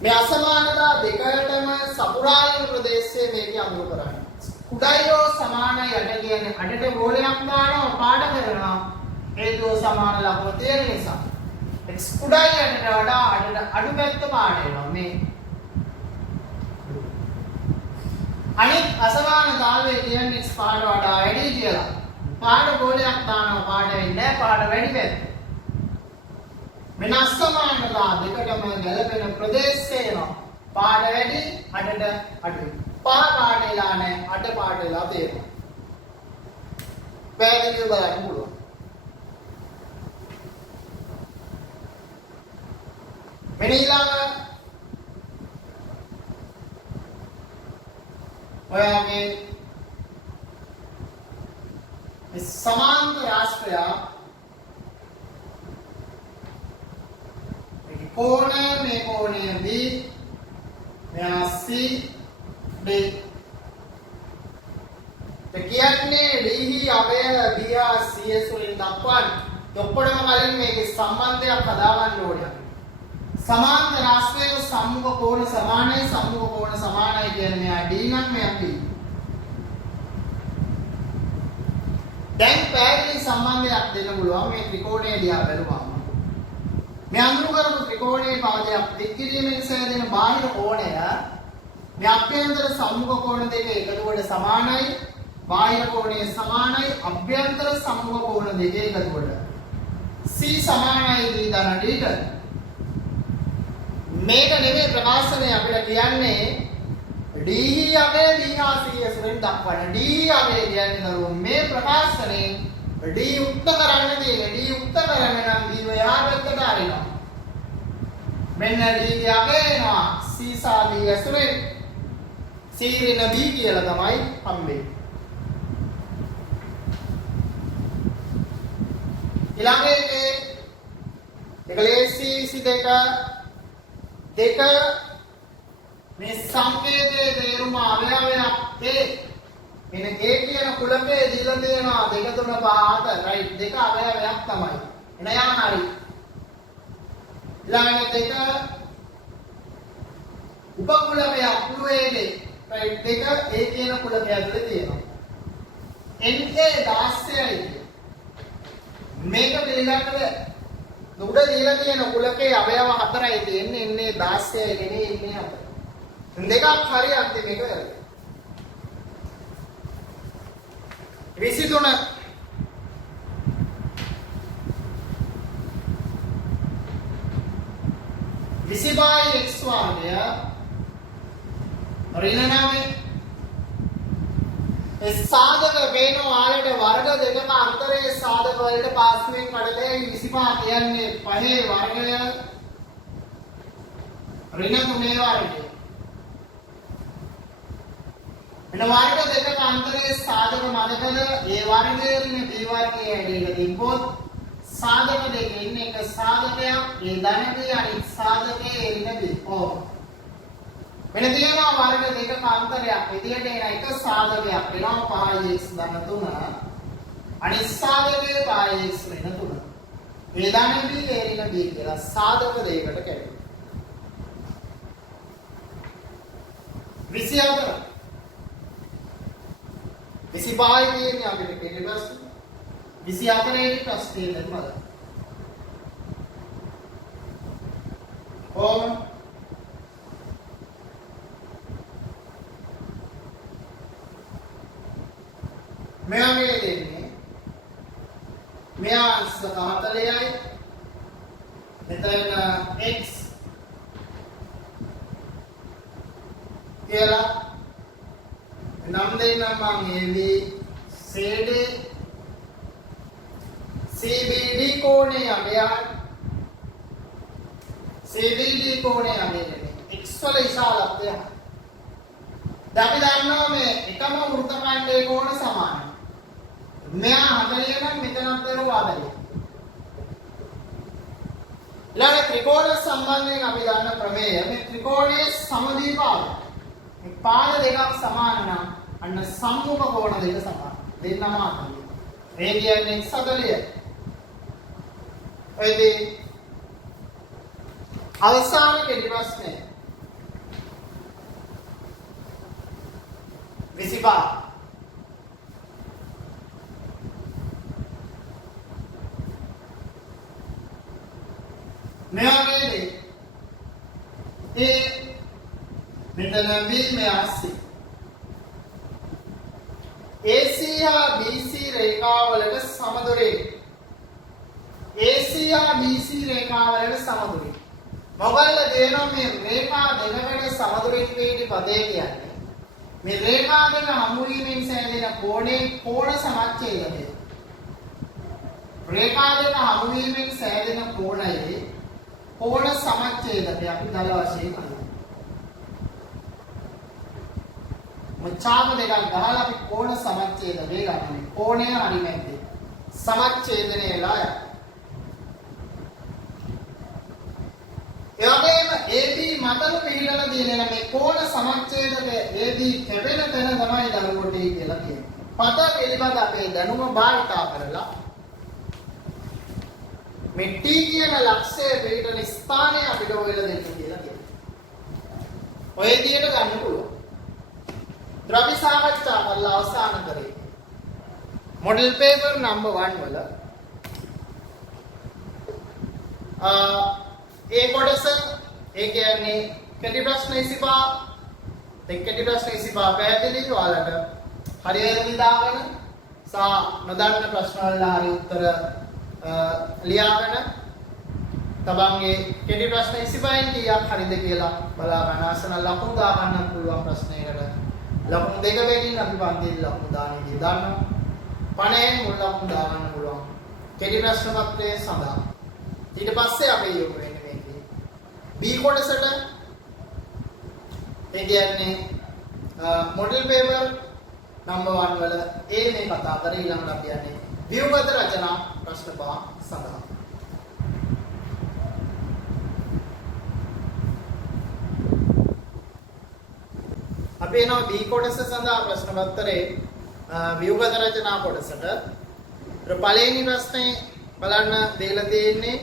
මේ අසමානතා දෙකටම සපුරායන ප්‍රදේශයේ මේක අනුව කරන්නේ. කුඩායි හෝ සමානයි 8 කියන්නේ 8ට ගෝලයක් දානවා පාඩ කරනවා. හේතුව සමාන ලකුණු තියෙන නිසා. x කුඩායි 8ට වඩා 8ට අඩු පැත්ත පාඩ වෙනවා මේ. අනිත් අසමානතාවයේ කියන්නේ පාඩ වඩා වැඩි කියලා. පාඩ ගෝලයක් දානවා පාඩ වෙන්නේ නැහැ පාඩ වැඩි පැත්ත. මෙන්න අසමානතා දෙකටම ගැලපෙන ප්‍රදේශය එනවා. පාඩ වැඩි අඩට අඩුයි. පහ පාඩ වෙලා නැහැ අඩ පාඩ වෙලා තියෙනවා. පැහැදිලිව බලන්න පුළුවන්. මෙන්න ඊළඟ ඔයාගේ මේ සමාන්තර රාශිය මේ කෝණය මේ කෝණය B මෙයා C D කියන්නේ DE අවය BR CS වලින් දක්වන්නේ. ඔක්කොටම කලින් මේකේ සම්බන්ධයක් හදාගන්න ඕනේ. සමාන්තර රාශියක සම්මුඛ කෝණ සමානයි සම්මුඛ කෝණ සමානයි කියන්නේ මෙයා D නම් මෙයා B. දැන් පැහැදිලි සම්බන්ධයක් දෙන්න පුළුවන් මේ ත්‍රිකෝණය දිහා බලුවම. මේ අඳුරු කරපු ත්‍රිකෝණයේ පාදයක් දික් කිරීමෙන් සෑදෙන බාහිර කෝණය මේ අභ්‍යන්තර සම්මුඛ කෝණ දෙක එකතුවට සමානයි. බාහිර කෝණය සමානයි අභ්‍යන්තර සම්මුඛ කෝණ දෙක එකතුවට. C සමානයි D ධන D ට. මේක නෙමෙයි ප්‍රකාශනය අපිට කියන්නේ DE අගය DHCS වලින් දක්වන DE අගය කියන්නේ දරුවෝ මේ ප්‍රකාශනයෙන් D යුක්ත කරන්න තියෙන්නේ. D යුක්ත කරන්න නම් B එහා පැත්තට අරිනවා. මෙන්න D ගේ අගය එනවා C සහ D ඇතුලේ C ඍණ B කියලා තමයි හම්බෙන්නේ. ඊළඟ එකේ එකලේසි 22 මේ සංකේතයේ තේරුම අවයවයක් ඒ මෙන්න A කියන කුලකයේ දීලා තියෙනවා 2 3 5 7 රයිට් දෙක අවයවයක් තමයි. එන යන හරි. ඊළඟට දෙක උපකුලකයේ අකුලයේ රයිට් දෙක A කියන කුලකය ඇතුලේ තියෙනවා. NA 16යි. මේක පිළිගන්නද? උඩ දීලා තියෙන කුලකයේ අවයව 4යි තියෙන්නේ. NA 16යි නෙමෙයි NA 4. දෙකක් හරියට මේක කරලා 23 20 x වර්ගය ඍණ 9 ඒ සාධක වෙන වලට වර්ග දෙකක අන්තරයේ සාධක වලට පාස්වෙන් කඩලේ 25 කියන්නේ 5 වර්ගය ඍණ 3 වර්ගය වෙන වර්ග දෙකක අන්තරයේ සාධක මතකද ඒ වර්ගයේ ඍණ B වර්ගයේ ඇදලා තිබ්බොත් සාධක දෙකෙන් එක සාධකයක් ඒ ධනකයේ අනිත් සාධකයේ ඍණ B. ඔව්. වෙන තියෙනවා වර්ග දෙකක අන්තරයක් විදියට එන එක සාධකයක් වෙනවා 5x ධන 3 අනිත් සාධකයේ 5x ඍණ 3. ඒ ධන B ඒ ඍණ B කියලා සාධක දෙකකට කැඩෙනවා. 24 25 කියන්නේ අපිට පිළිගස් 24 ට ප්‍රශ්නේ දෙන්නද? ඕම මෙයාගේ දෙන්නේ මෙයා 40යි මෙතන x කියලා නම් දෙන්නම් මම AB CD CBD කෝණය අගයයි CBD කෝණය අගයයි x වල විශාලත්වය. දැන් අපි දන්නවා මේ එකම වෘත්තඛණ්ඩයේ කෝණ සමානයි. මෙයා 40 නම් මෙතනත් දරුවා 40. ඊළඟ ත්‍රිකෝණ සම්බන්ධයෙන් අපි දන්න ප්‍රමේය මේ ත්‍රිකෝණයේ සමද්විපාද. මේ පාද දෙකක් සමාන නම් අන්න සම්මුඛ කෝණ දෙක සමාන. දෙන්නම අතරින්. මේ කියන්නේ 40. එදී අවසාන කෙටි ප්‍රශ්නේ 25 මෙයාගේ ඒ මෙතන B මෙයා C AC හා BC රේඛාවලට සමදුරේ AC या BC රේඛාව වලට සමදුලිතයි. මොකද දෙනවා මේ රේඛා දෙකකට සමදුලිත වෙන්නේ පදේ කියන්නේ. මේ රේඛා දෙක හමු වීමෙන් සෑදෙන කෝණේ කෝණ සමච්ඡේදය. රේඛා දෙක හමු වීමෙන් සෑදෙන කෝණයේ කෝණ සමච්ඡේදය අපි දල වශයෙන් අඳුනනවා. මචාම දෙකක් ගහලා අපි කෝණ සමච්ඡේදය ගන්නවා. කෝණය හරි නැද්ද? සමච්ඡේදනයලා ය. එවැගේම AB මතල පිළිදලා දිනන මේ කෝණ සමච්ඡේදක AB කැපෙන තැන තමයි දරුවටි කියලා කියන්නේ. පද පිළිබඳ අපේ දැනුම භාවිතා කරලා මේ T කියන ලක්ෂය පිළිදෙන ස්ථානය අපිට හොයලා දෙන්න කියලා කියනවා. ඔය විදියට ගන්න පුළුවන්. ද්‍රව්‍ය සාකච්ඡා කරලා අවසන් කරේ. මොඩල් පේපර් නම්බර් 1 වල ඒ කොටස ඒ කියන්නේ කෙටි ප්‍රශ්න 25 කෙටි ප්‍රශ්න 25 පැහැදිලි ඔයාලට හරියට දාගෙන සහ නොදන්න ප්‍රශ්න වල හරි උත්තර ලියාගෙන තමන්ගේ කෙටි ප්‍රශ්න 25න් කීයක් හරිද කියලා බලා ගන්න ආසන ලකුණු දා ගන්නත් පුළුවන් ප්‍රශ්නයකට ලකුණු දෙක වෙනින් අපි පන්තියේ ලකුණු දාන්නේ දානවා 50න් මුල් ලකුණු දා ගන්න පුළුවන් කෙටි ප්‍රශ්න පත්‍රයේ සඳහා ඊට පස්සේ අපි යොමු වෙන්නේ B කොටසට ඒ කියන්නේ මොඩල් පේපර් නම්බර් 1 වල A මේ කතා කරේ ඊළඟට අපි යන්නේ ව්‍යුහගත රචනා ප්‍රශ්න 5 සඳහා. අපි එනවා B කොටස සඳහා ප්‍රශ්න පත්‍රයේ ව්‍යුහගත රචනා කොටසට. පළවෙනි ප්‍රශ්නේ බලන්න දීලා තියෙන්නේ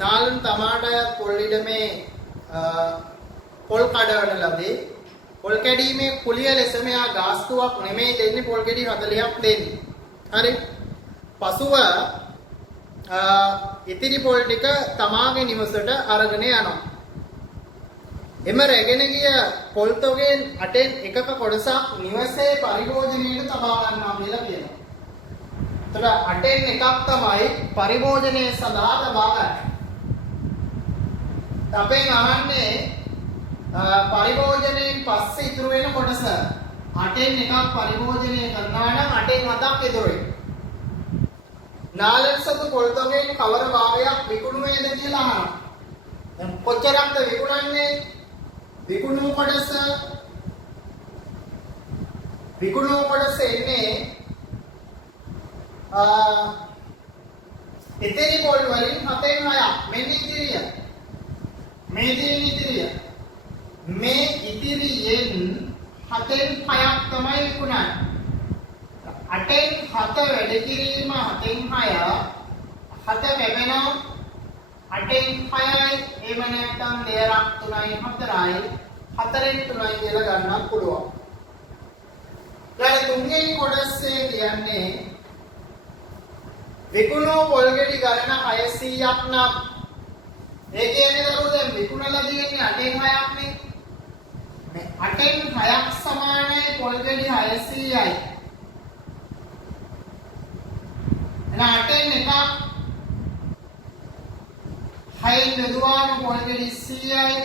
नालन टमाटर कोल्ड में पोल काढ़वने लगे पोल कैडी में कुलिया लेसे में आ घास तो आप नेमे देने पोल कैडी हतले आप देने अरे पशुवा इतनी पॉलिटिका तमागे निवसट आरगने आना එම රැගෙන ගිය පොල් තොගෙන් අටෙන් එකක කොටසක් නිවසේ පරිභෝජනයට තබා ගන්නවා කියලා කියනවා. එතකොට අටෙන් එකක් තමයි පරිභෝජනයේ සඳහා තබා ගන්න. අපෙන් අහන්නේ පරිභෝජනයෙන් පස්සේ ඉතුරු වෙන කොටස අටෙන් එකක් පරිභෝජනය කරනවා නම් අටෙන් හතක් ඉතුරු වෙනවා. නාලෙන් සතු පොල් තොගෙන් කවර භාගයක් විකුණු වේද කියලා අහනවා. දැන් කොච්චරක්ද විකුණන්නේ? විකුණු කොටස එන්නේ ඉතිරි පොල් වලින් 7න් 6ක් මෙන්න ඉතිරිය මේ තියෙන ඉතිරිය මේ ඉතිරියෙන් 7න් 6ක් තමයි විකුණන්නේ 8න් 7 වැඩ කිරීම 7න් 6 7 ලැබෙනවා 8න් 6යි එහෙම නැත්නම් දෙකක් 3යි 4යි 4න් 3යි කියලා ගන්නත් පුළුවන්. දැන් තුන්වෙනි කොටසේ කියන්නේ විකුණු පොල් ගෙඩි ගණන 600ක් නම් ඒ කියන්නේ දරුවෝ දැන් විකුණලා තියෙන්නේ 8න් 6ක් නේ. මේ 8න් 6ක් සමානයි පොල් ගෙඩි 600යි. එහෙනම් 8න් එකක් 6න් බෙදුවාම පොල් ගෙඩි 100යි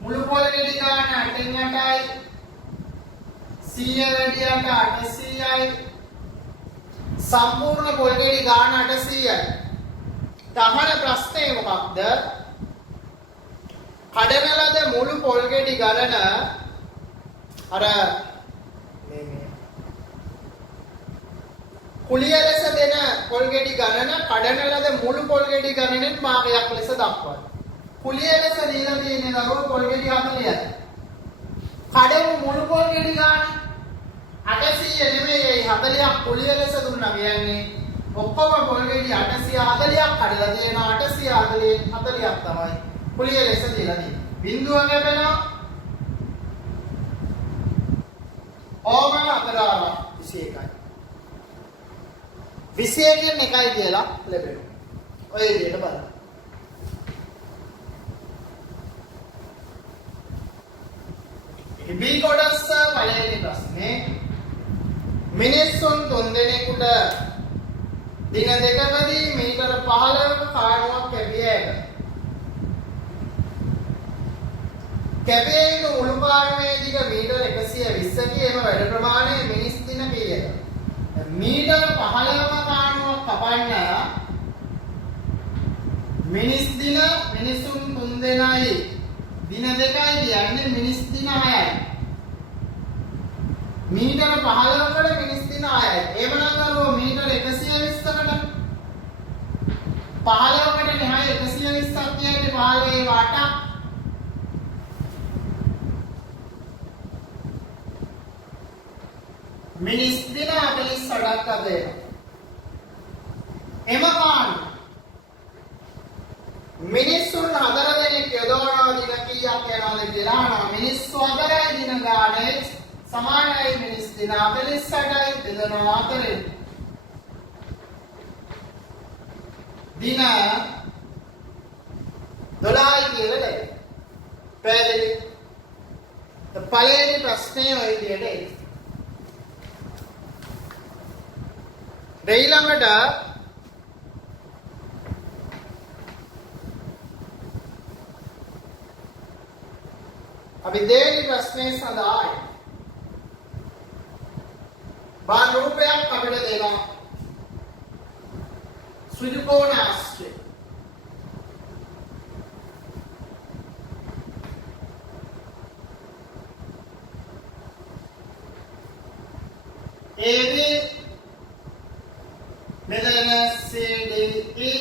මුළු පොල් ගෙඩි ගන්න 8න් 8යි 100 වැඩියට 800යි සම්පූර්ණ පොල් ගෙඩි ගන්න 800යි. තහන ප්‍රශ්නේ මොකක්ද? කඩන ලද මුළු පොල් ගෙඩි ගණන අර මේ කුලිය ලෙස දෙන පොල් ගෙඩි ගණන කඩන ලද මුළු පොල් ගෙඩි ගණනෙන් භාගයක් ලෙස දක්වනවා. කුලිය ලෙස දීලා තියෙන දරුවෝ පොල් ගෙඩි 40යි. කඩමු මුළු පොල් ගෙඩි ගන්න 800 නෙමෙයි 40ක් කුලිය ලෙස දුන්නා කියන්නේ ඔක්කොම පොල් ගෙඩි 840ක් කඩලා තියෙනවා 840 40ක් තමයි කුලිය ලෙස දීලා තියෙන්නේ. බිඳුව ගැබෙනවා ඕමන අතරාව 21යි. 21න් එකයි කියලා ලැබෙනවා. ඔය විදිහට බලන්න. B කොටස පළවෙනි ප්‍රශ්නේ මිනිස්සුන් 3 දෙනෙකුට දින දෙකකදී මීටර 15ක කාණුවක් කැපිය හැකියි. කැපෙන මුළු කාණුවේ දිග මීටර 120කි. එම වැඩ ප්‍රමාණය මිනිස් දින කීයද? මීටර 15ක කාණුවක් කපන්න මිනිස් දින මිනිසුන් 3 දෙනයි. දින දෙකයි කියන්නේ මිනිස් දින 6යි. මීටර 15කට මිනිස් දින 6යි. එහෙමනම් අරෝ මීටර 120කට 15කට නෙහායි 120ක් කියන්නේ 15 වට මිනිස් දින 48ක් අතේ. එම කාණ්ඩ මිනිස්සුන් 4 දෙනෙක් යොදවනවා දින කීයක් යනවාද කියලා අහනවා. මිනිස්සු 4යි දින ගානේ සමානයි මිනිස් දින 48යි බෙදනවා 4ෙන්. දින 12යි කියලා දෙයි. පැහැදිලි? පළවෙනි ප්‍රශ්නේ ඔය විදිහට ඊළඟට අපි දෙවෙනි ප්‍රශ්නේ සඳහායි බාන රූපයක් අපිට දෙනවා ත්‍රිකෝණාශ්‍රය. AB මෙතන CDE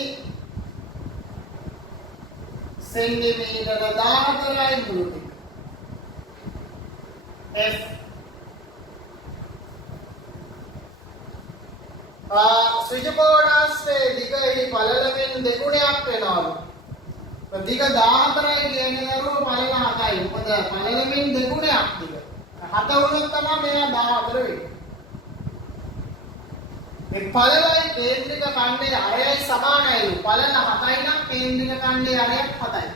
සෙන්ටිමීටර 14යි මුළු ටික. F ත්‍රිකෝණාශ්‍රයේ දිගයි පළලෙන් දෙගුණයක් වෙනවලු. දිග 14යි කියන්නේ දරුවෝ පළල 7යි. මොකද පළලෙන් දෙගුණයක් දිග. 7 වුණොත් තමයි මෙයා 14 වෙන්නේ. මේ පළලයි කේන්ද්‍රික ඛණ්ඩයේ අරයයි සමානයිලු. පළල 7යි නම් කේන්ද්‍රික ඛණ්ඩයේ අරයක් 7යි.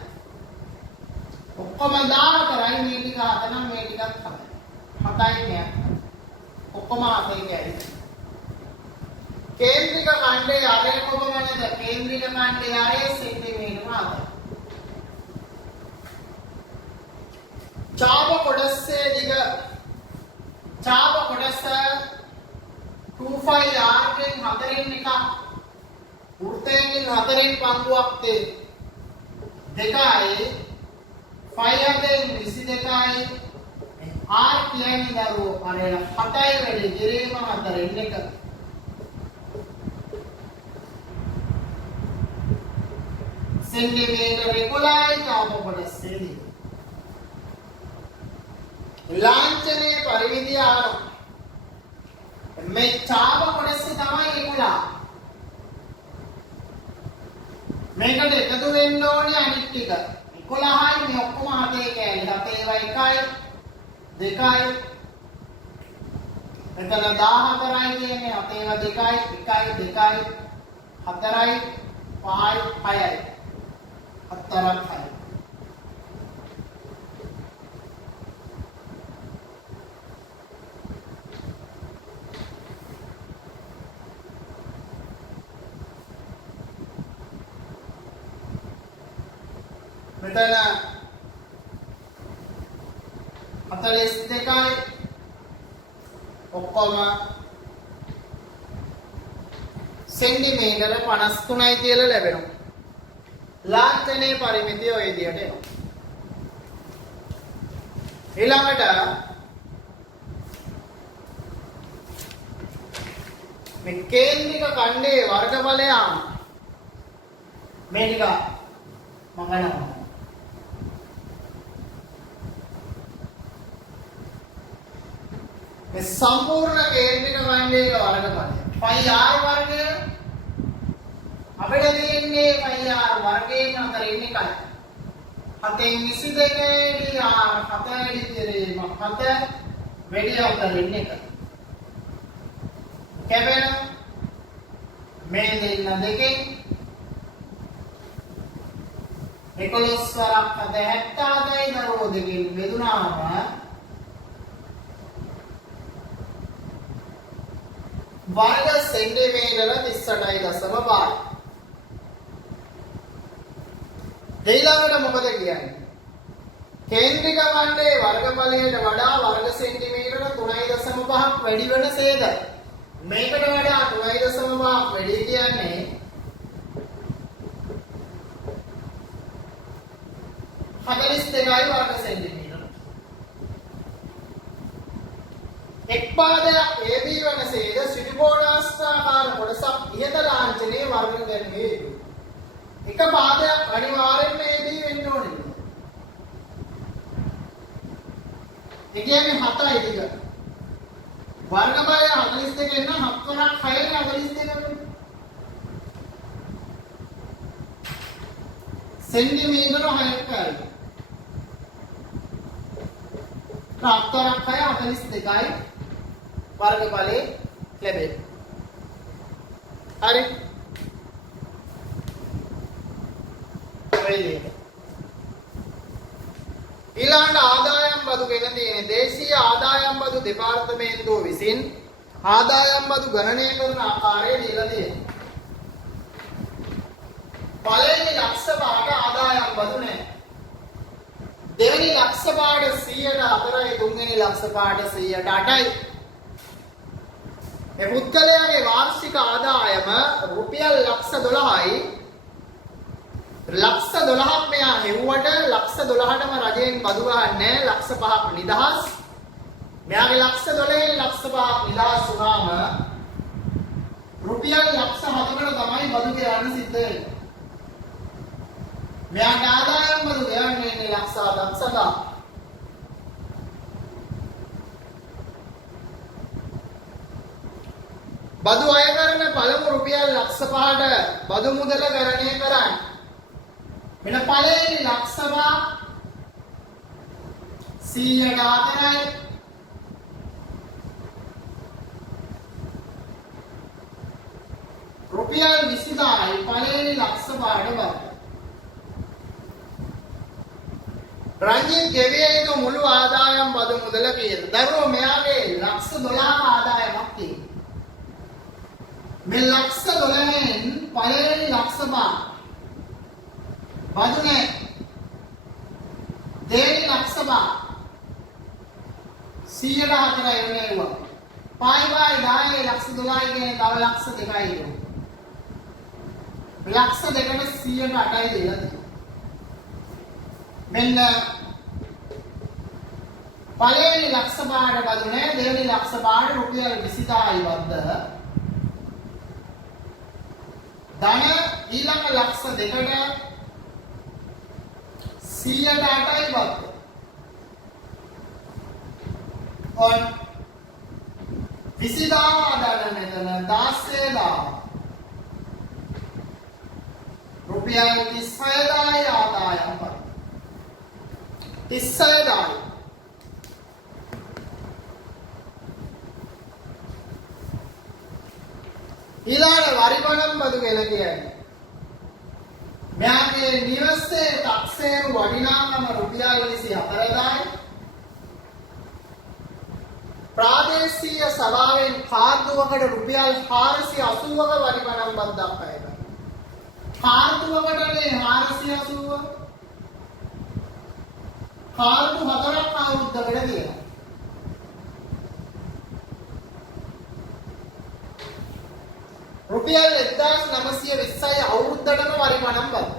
ඔක්කොම 14යි මේ ටික 7 නම් මේ ටිකත් 7යි. 7යි නෑ. ඔක්කොම 7යි කියන්නේ. කේන්ද්‍රික ඛණ්ඩයේ අරය කොපමණද? කේන්ද්‍රික ඛණ්ඩයේ අරය සෙන්ටිමීටර 7යි. ඡාප කොටසේ දිග ඡාප කොටස 2πr ගෙන් 4න් එකක් වෘත්තයෙන් 4න් පංගුවක් දෙකයි 5 ගෙන් 22යි r කියන්නේ දරුවෝ අරේල 7යි වැඩි කිරීම 4න් එක සෙන්ටිමීටර 11යි ඡාප කොටසේදී ලාංඡනයේ පරිමිතිය ආරම්භ මේ ඡාප කොටස තමයි 11. මේකට එකතු වෙන්න ඕනේ අනිත් ටික. 11යි මේ ඔක්කොම 7 කෑලි. 7 ඒවා 1යි 2යි. එතන 14යි කියන්නේ 7 ඒවා 2යි 1යි 2යි 4යි 5යි 6යි. 4ක් 6යි. මෙතන 42යි ඔක්කොම සෙන්ටිමීටර 53යි කියලා ලැබෙනවා. ලාංඡනයේ පරිමිතිය ඔය විදිහට එනවා. ඊළඟට මේ කේන්ද්‍රික ඛණ්ඩයේ වර්ගඵලය මේ ටික මගනවා. මේ සම්පූර්ණ කේන්ද්‍රික ඛණ්ඩයේ වර්ගඵලය 5r වර්ගය අපිට තියෙන්නේ 5r වර්ගයෙන් 4න් එකයි. 7න් 22යි r 7යි ඉතිරි 7 වැඩි 4න් එක. කැපෙන මේ දෙන්න දෙකෙන් 11 වරක් 77යි දරුවෝ දෙකෙන් බෙදුනාම वर्ग सेंटीमीटर 38.5 ඊළඟට මොකද කියන්නේ? කේන්ද්‍රික ඛණ්ඩයේ වර්ගඵලයට වඩා වර්ග සෙන්ටිමීටර 3.5ක් වැඩි වෙන සේද මේකට වඩා 3.5ක් වැඩි කියන්නේ 42යි වර්ග සෙන්ටිමීටර. එක් පාදයක් AB වන සේද ත්‍රිකෝණාස්ථාකාර කොටසක් ඉහත ලාංඡනයේ වර්ග ගැනීමේ යුතුයි. එක පාදයක් අනිවාර්යෙන්ම AB වෙන්න ඕනේ. ඒ කියන්නේ 7යි දිග. වර්ගඵලය 42 එන්න 7 වරක් 6යි 42 සෙන්ටිමීටර 6යි. 7 වරක් 6 42යි වර්ගඵලය ලැබෙන්නේ. හරි. ඊළඟ ආදායම් බදු ගැන තියෙන දේශීය ආදායම් බදු දෙපාර්තමේන්තුව විසින් ආදායම් බදු ගණනය කරන ආකාරය දීලා තියෙනවා. පළවෙනි ලක්ෂ පාඩ ආදායම් බදු නැහැ. දෙවෙනි ලක්ෂ පාඩ 104යි තුන්වෙනි ලක්ෂ පාඩ 108යි. මේ පුද්ගලයාගේ වාර්ෂික ආදායම රුපියල් ලක්ෂ 12යි. ලක්ෂ 12ක් මෙයා හෙව්වට ලක්ෂ 12ටම රජයෙන් බදු ගන්නෑ. ලක්ෂ 5ක් නිදහස්. මෙයාගේ ලක්ෂ 12න් ලක්ෂ 5ක් නිදහස් වුණාම රුපියල් ලක්ෂ 4කට තමයි බදු ගෙවන්න සිද්ධ වෙන්නේ. මෙයාගේ ආදායම් බදු ගෙවන්නේ ලක්ෂ 7ක් සඳහා. බදු අය කරන පළමු රුපියල් ලක්ෂ 5ට බදු මුදල ගණනය කරන්නේ මෙන්න පළවෙනි ලක්ෂ 104යි රුපියල් 20000යි පළවෙනි ලක්ෂ 5ට බදු. රංජිත් ගෙවිය යුතු මුළු ආදායම් බදු මුදල කීයද? දරුවෝ මෙයාගේ ලක්ෂ 12ක ආදායමක් තියෙනවා. මේ ලක්ෂ 12න් පළවෙනි ලක්ෂ 5 බදු නැහැ. දෙවෙනි ලක්ෂ 5 104යි වෙන්නේ වුණා. 5/10 ලක්ෂ 12යි කියන්නේ තව ලක්ෂ 2යි එනවා. ලක්ෂ 2කට 108යි දෙලා තියෙනවා. මෙන්න පළවෙනි ලක්ෂ 5ට බදු නැහැ. දෙවෙනි ලක්ෂ 5ට රුපියල් 20000යි වද්ද. ධන ඊළඟ ලක්ෂ 2කට 108යි වද්ද. ඔන් 20000 ධන මෙතන 16000 රුපියල් 36000යි ආදායම් පත් 36000යි. ඊළඟ වරිපණම් බදු කියලා කියන්නේ මෙයාගේ නිවසේ තක්සේරු වටිනාකම රුපියල් 24000යි. ප්‍රාදේශීය සභාවෙන් කාර්දුවකට රුපියල් 480ක වරිපණම් බද්දක් අයනවා. කාර්දුවකටනේ 480. කාර්දු 4ක් අවුරුද්දකට තියෙනවා. රුපියල් 1920යි අවුරුද්දටම වරිපණම් බද්ද.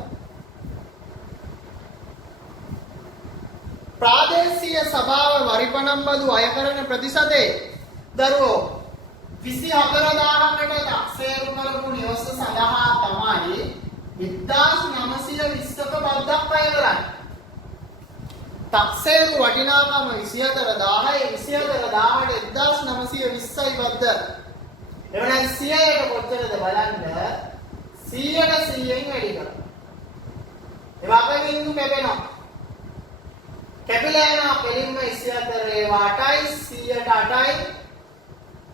ප්‍රාදේශීය සභාව වරිපණම් බදු අය කරන ප්‍රතිශතේ දරුවෝ 24000කට තක්සේරු කරපු නිවස සඳහා තමයි 1920ක බද්දක් අය කරන්නේ. තක්සේරු වටිනාකම 24000යි 24000ට 1920යි බද්ද. එවනම් 100ට කොච්චරද බලන්න 100ට 100න් වැඩි කරා. ඒ වගේ බින්දු කැපෙනවා. කැපිලා යනවා කෙලින්ම 24 8යි 100ට 8යි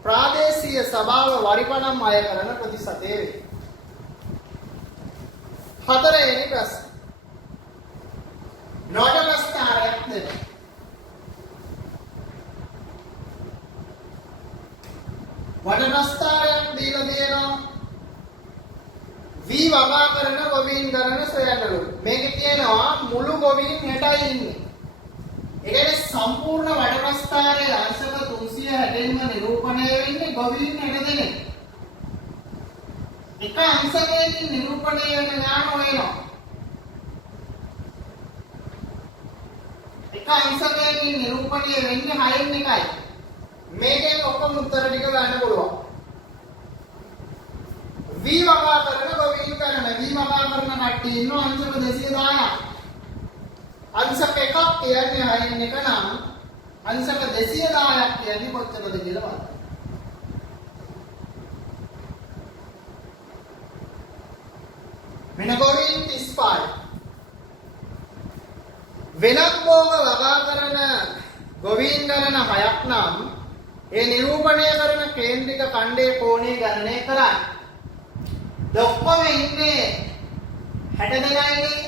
ප්‍රාදේශීය සභාව වරිපණම් අය කරන ප්‍රතිශතය වේ. හතරවෙනි ප්‍රශ්න. නෝඩ ප්‍රස්තාරයක් දෙන්න. වඩ ප්‍රස්ථාරයක් දීලා තියෙනවා. V වගා කරන ගොවීන් ගණන සොයන්නලු. මේකේ තියෙනවා මුළු ගොවීන් 60යි ඉන්නේ. ඒ කියන්නේ සම්පූර්ණ වඩ ප්‍රස්ථාරයේ අංශක 360න්ම නිරූපණය වෙන්නේ ගොවීන් 60 දෙනෙක්. එක අංශකයකින් නිරූපණය වෙන ඥාන හොයනවා. එක අංශකයකින් නිරූපණය වෙන්නේ 6න් එකයි. මේකෙන් ඔක්කොම උත්තර ටික ගන්න පුළුවන්. V වගා කරන ගොවීන් ගණන V වගා කරන කට්ටිය ඉන්නවා අංශක 210ක්. අංශක එකක් කියන්නේ 6න් එක නම් අංශක 210ක් කියන්නේ කොච්චරද කියලා බලන්න. වෙන ගොවීන් 35. වෙනත් භෝග වගා කරන ගොවීන් ගණන 6ක් නම් ඒ නිරූපණය කරන කේන්ද්‍රික ඛණ්ඩයේ කෝණය ගණනය කරන්න. ඔක්කොම ඉන්නේ 60 දෙනයිනේ.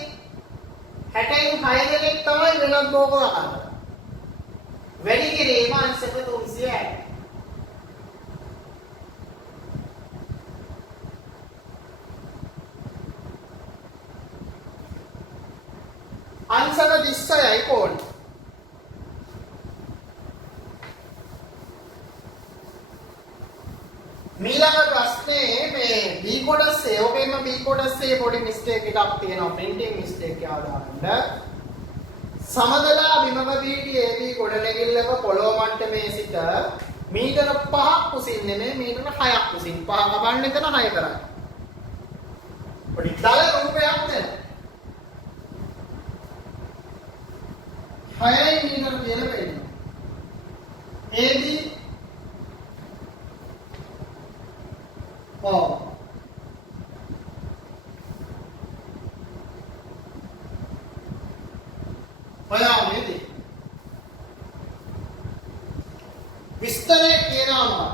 60න් 6 දෙනෙක් තමයි වෙනත් භෝග වගා කරන්නේ. වැඩි කිරීම අංශක 360. අංශක 36යි කෝණය. මීළඟ ප්‍රශ්නේ මේ B කොටසේ ඔබේම B කොටසේ පොඩි මිස්ටේක් එකක් තියෙනවා printing mistake එක ආදාගන්න. සමදලා බිමක පිහිටි AB ගොඩනැගිල්ලක පොළොව මට්ටමේ සිට මීටර 5ක් උසින් නෙමෙයි මීටර 6ක් උසින් 5 කපන්න එතන 6 කරන්නේ. පොඩි දල රූපයක් දෙන්න. 6යි මීටර කියලා වෙන්නේ. AB හොයාගන්නදී විස්තරය කියනවා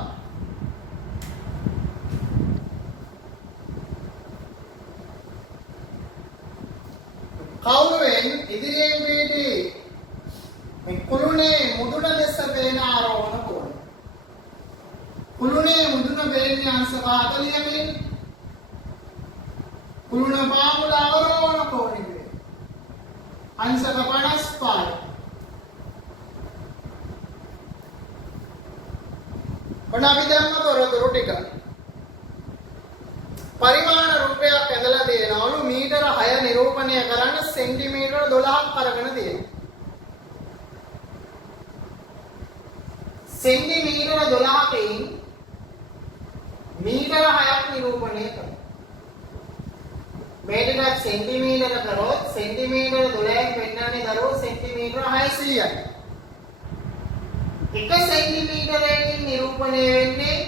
කවුරුවෙන් ඉදිරියෙන් පිටි මේ කුළුණේ මුදුන දෙස පේන ආරෝහණ කෝණය. කුළුණේ මුදුන පේන්නේ අංශක 40කින්. කුළුණ පාමුල ආරෝහණ කෝණය. අංශක 55. ඔන්න අපි දැම්ම තොරතුරු ටික. පරිමාණ රූපයක් ඇඳලා දෙනවලු මීටර 6 නිරූපණය කරන්න සෙන්ටිමීටර 12ක් අරගෙන තියෙනවා. සෙන්ටිමීටර 12කින් මීටර 6ක් නිරූපණය කරනවා. මේ ටිකක් සෙන්ටිමීටර කරොත් සෙන්ටිමීටර 12න් පෙන්නන්නේ දරුවෝ සෙන්ටිමීටර 600යි. එක සෙන්ටිමීටරයකින් නිරූපණය වෙන්නේ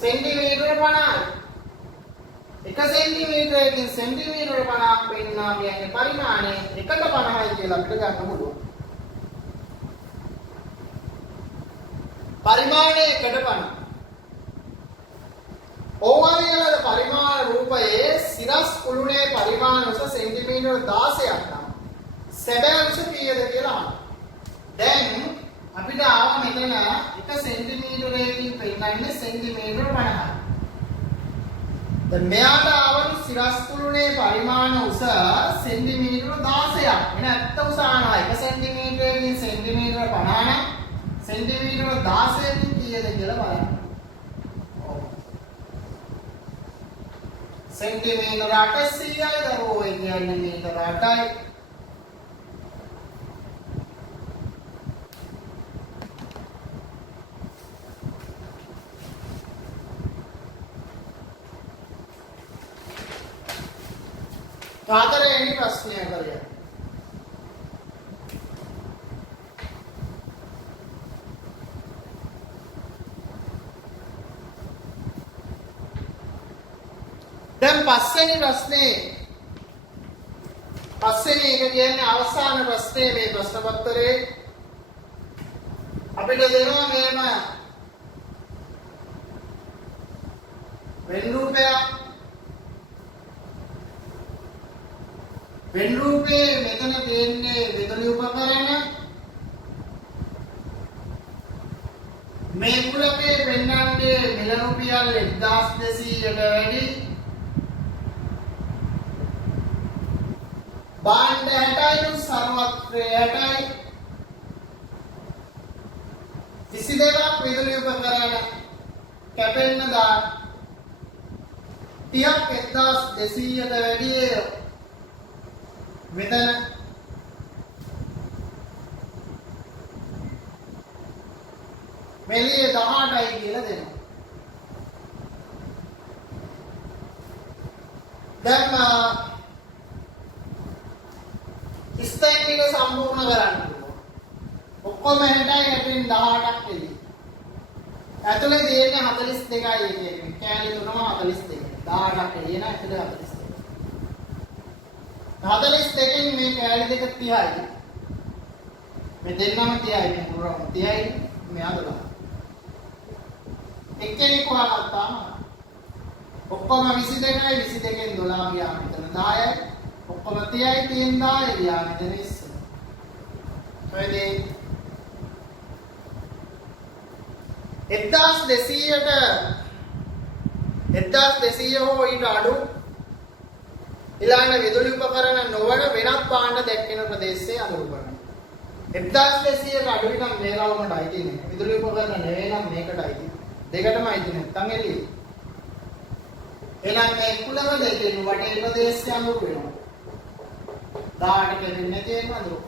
සෙන්ටිමීටර 50යි. එක සෙන්ටිමීටරයකින් සෙන්ටිමීටර 50ක් පෙන්නවා කියන්නේ පරිමාණය 1:50යි කියලා අපිට ගන්න පුළුවන්. පරිමාණය 1:50. ඕවාරියලද පරිමාණ රූපයේ සිරස් කුළුණේ පරිමාණ උස සෙන්ටිමීටර 16ක් නම් සැබෑ උස කීයද කියලා අහන්න. දැන් අපිට ආව මෙතන 1 සෙන්ටිමීටරයකින් පෙන්නන්නේ සෙන්ටිමීටර 50යි. දැන් මෙයාට ආවලු සිරස් කුළුණේ පරිමාණ උස සෙන්ටිමීටර 16ක්. එන ඇත්ත උස ආනවා 1 සෙන්ටිමීටරයකින් සෙන්ටිමීටර 50 නම් සෙන්ටිමීටර 16කින් කීයද කියලා බලන්න. सेंटीमीटर 800යි දරුවෝ ඒ කියන්නේ මීටර 8යි. හතරවෙනි ප්‍රශ්නය කරගන්න. දැන් පස්වෙනි ප්‍රශ්නේ පස්වෙනි එක කියන්නේ අවසාන ප්‍රශ්නේ මේ ප්‍රශ්න පත්‍රයේ අපිට දෙනවා මේම වෙන් රූපේ මෙතන තියෙන්නේ විදුලි උපකරණ මේ කුලකේ පෙන්වන්නේ මිල රුපියල් 1200කට වැඩි භාණ්ඩ 60යි සර්වත්‍රය 60යි 22ක් විදුලි උපකරණ කැපෙන්න දාන 30ක් 1200ට වැඩි මෙතන මෙලිය 18යි කියලා දෙනවා. දැන් ස්ටෑන්ඩ් එක සම්පූර්ණ කරන්න ඕන. ඔක්කොම 60යි ගැටින් 18ක් එළි. ඇතුලේ තියෙන්නේ 42යි කියන්නේ. කෑලි තුනම 42. 18ක් එළිය න ඇතුලේ 42. 42කින් මේ කෑලි දෙක 30යි. මේ දෙන්නම 30යි මේ පුරම 30යි මෙයා 12. එක්කෙනෙක් වහගත්තාම ඔක්කොම 22යි 22කින් 12 ගියා මෙතන 10යි ඔක්කොම 30යි 30න් 10 ගියා මෙතන ඉස්සර. කොහෙදී 1200 හෝ ඊට අඩු ඊළඟ විදුලි උපකරණ නොවන වෙනත් භාණ්ඩ දැක්වෙන ප්‍රදේශයේ අඳුරු කරනවා. 1200ට අඩු විනම් මේ රවුමටයි තියෙන්නේ. විදුලි උපකරණ නෙවෙයි නම් මේකටයි තියෙන්නේ. දෙකටමයි තියෙන්නේ නැත්නම් එළියේ. එහෙනම් මේ කුලව දෙකෙන් වටේ ප්‍රදේශය අඳුරු වෙනවා. 18 කෙරෙන්නේ නැති වෙන අඳුරු.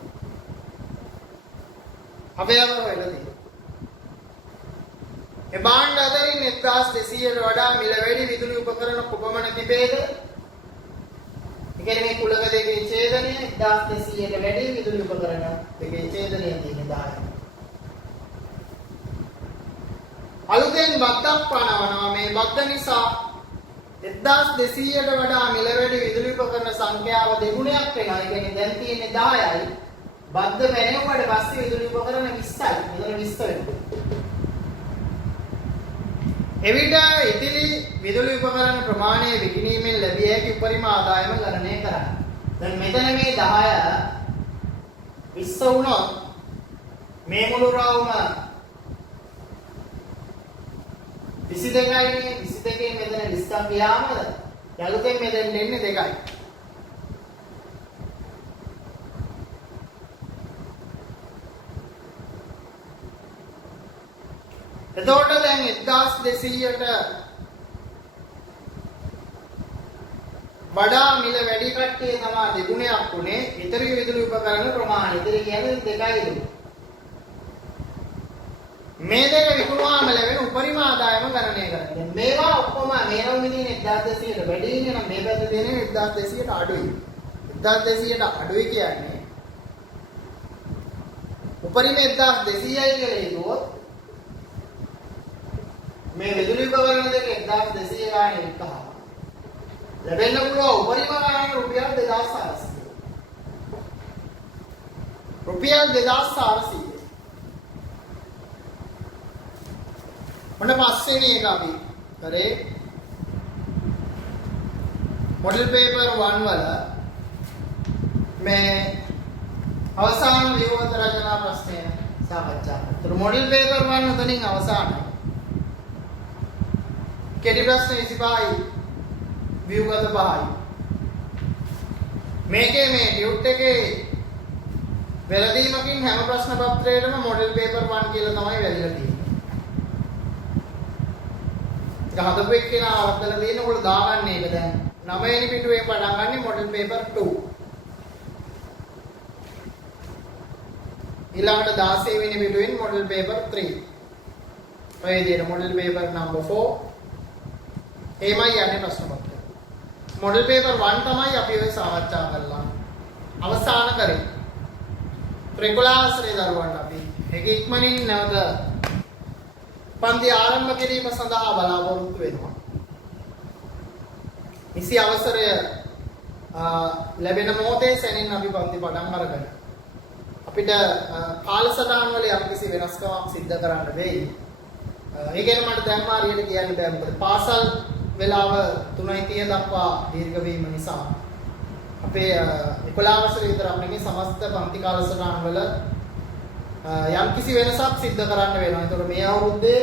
අවයව වෙලදී. ඒ භාණ්ඩ අතරින් 1200ට වඩා මිල වැඩි විදුලි උපකරණ කොපමණ තිබේද? ඒ කියන්නේ මේ කුලක දෙකේ ඡේදනය 1200ට වැඩි විදුලි උපකරණ දෙකේ ඡේදනය තියෙන 10යි. අලුතෙන් බද්දක් පනවනවා මේ බද්ද නිසා 1200ට වඩා මිල වැඩි විදුලි උපකරණ සංඛ්‍යාව දෙගුණයක් වෙනවා. ඒ කියන්නේ දැන් තියෙන්නේ 10යි. බද්ද වෙනෙවට පස්සේ විදුලි උපකරණ 20යි. මෙතන 20 වෙනවා. එවිට ඉතිරි විදුලි උපකරණ ප්‍රමාණය විකිණීමෙන් ලැබිය හැකි උපරිම ආදායම ගණනය කරන්න. දැන් මෙතන මේ 10 20 වුණොත් මේ මුළු රවුම 22යි 22කින් මෙතන 20ක් ගියාම යලුතෙන් මෙතෙන් දෙන්නේ 2යි. එතකොට දැන් 1200ට වඩා මිල වැඩි කට්ටිය තමයි දෙගුණයක් උනේ. ඊතර විදුලි උපකරණ ප්‍රමාණය. ඊතර කියන්නේ 2යි. මේ දෙක විකුණුවාම ලැබෙන උපරිම ආදායම ගණනය කරන්න. මේවා ඔක්කොම මේ රවුමේ 1200ට වැඩි ඉන්නේ නම් මේ පැත්තේ තියෙන 1200ට අඩුයි. 1200ට අඩුයි කියන්නේ උපරිම 1200යි කියලා හිතුවොත් මේ විදුලි උපකරණ දෙක 1200 ගානේ විකහා ලැබෙන්න පුළුවන් උපරිම ගාන රුපියල් 2400. රුපියල් 2400. මොන පස්වෙනි එක අපි කරේ මොඩල් පේපර් 1 වල මේ අවසාන ව්‍යුහගත රචනා ප්‍රශ්නය සාකච්ඡා කරා. ඒතර මොඩල් පේපර් 1 උතනින් අවසානයි. කෙටි ප්‍රශ්න 25යි ව්‍යුහගත 5යි. මේකේ මේ ටියුට් එකේ වැරදීමකින් හැම ප්‍රශ්න පත්‍රයකටම මොඩල් පේපර් 1 කියලා තමයි වැදිලා තියෙන්නේ. ඒක හදපු එක්කෙනා අවත්තල දෙන්න ඔයගොල්ලෝ දාගන්න ඒක දැන් 9 වෙනි පිටුවේ පටන් ගන්න මොඩල් පේපර් 2. ඊළඟට 16 වෙනි පිටුවෙන් මොඩල් පේපර් 3. ඔය විදිහට මොඩල් පේපර් නම්බර් 4 එමයි යන්නේ ප්‍රශ්න පත්‍රය. මොඩල් පේපර් 1 තමයි අපි ඔය සාකච්ඡා කරලා අවසන් කරේ. රෙගුලාර්ස්ලේ දරුවන්ට අපි ඒක ඉක්මනින් නැවත පන්ති ආරම්භ කිරීම සඳහා බලාපොරොත්තු වෙනවා. නිසි අවසරය ලැබෙන මොහොතේ සැනින් අපි පන්ති පටන් අරගෙන අපිට කාලසටහන් වල යම්කිසි වෙනස්කමක් සිද්ධ කරන්න වෙයි. ඒ කියන්නේ මට දැන් මාරියට කියන්න බෑ මොකද පාසල් වෙලාව 3:30 දක්වා දීර්ඝ වීම නිසා අපේ 11 වසර විතරක් නෙමෙයි සමස්ත පන්ති කාලසටහන් වල යම්කිසි වෙනසක් සිද්ධ කරන්න වෙනවා. ඒතකොට මේ අවුරුද්දේ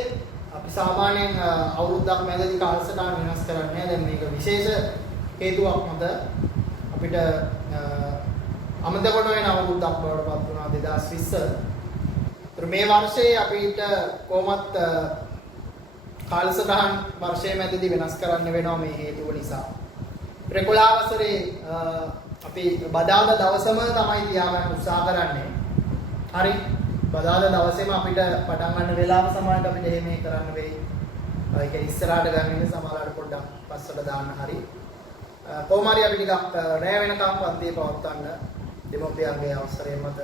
අපි සාමාන්‍යයෙන් අවුරුද්දක් මැදදී කාලසටහන වෙනස් කරන්නේ. දැන් මේක විශේෂ හේතුවක් මත අපිට අමතකොට වෙන අවුරුද්දක් බවට පත් වුණා 2020. ඒතර මේ වර්ෂයේ අපිට කොහොමත් කාලසටහන් වර්ෂයේ මැදදී වෙනස් කරන්න වෙනවා මේ හේතුව නිසා. 11 වසරේ අපි බදාදා දවසම තමයි තියාගන්න උත්සාහ කරන්නේ. හරි. බදාදා දවසේම අපිට පටන් ගන්න වෙලාව සමානට අපිට එහෙම කරන්න වෙයි. ඒක ඉස්සරහට ගන්න සමාලාට පොඩ්ඩක් පස්සට දාන්න හරි. කොහොම හරි අපි ටිකක් රැ වෙනකම් පන්තිය පවත්වන්න දෙමෝපියන්ගේ අවසරය මත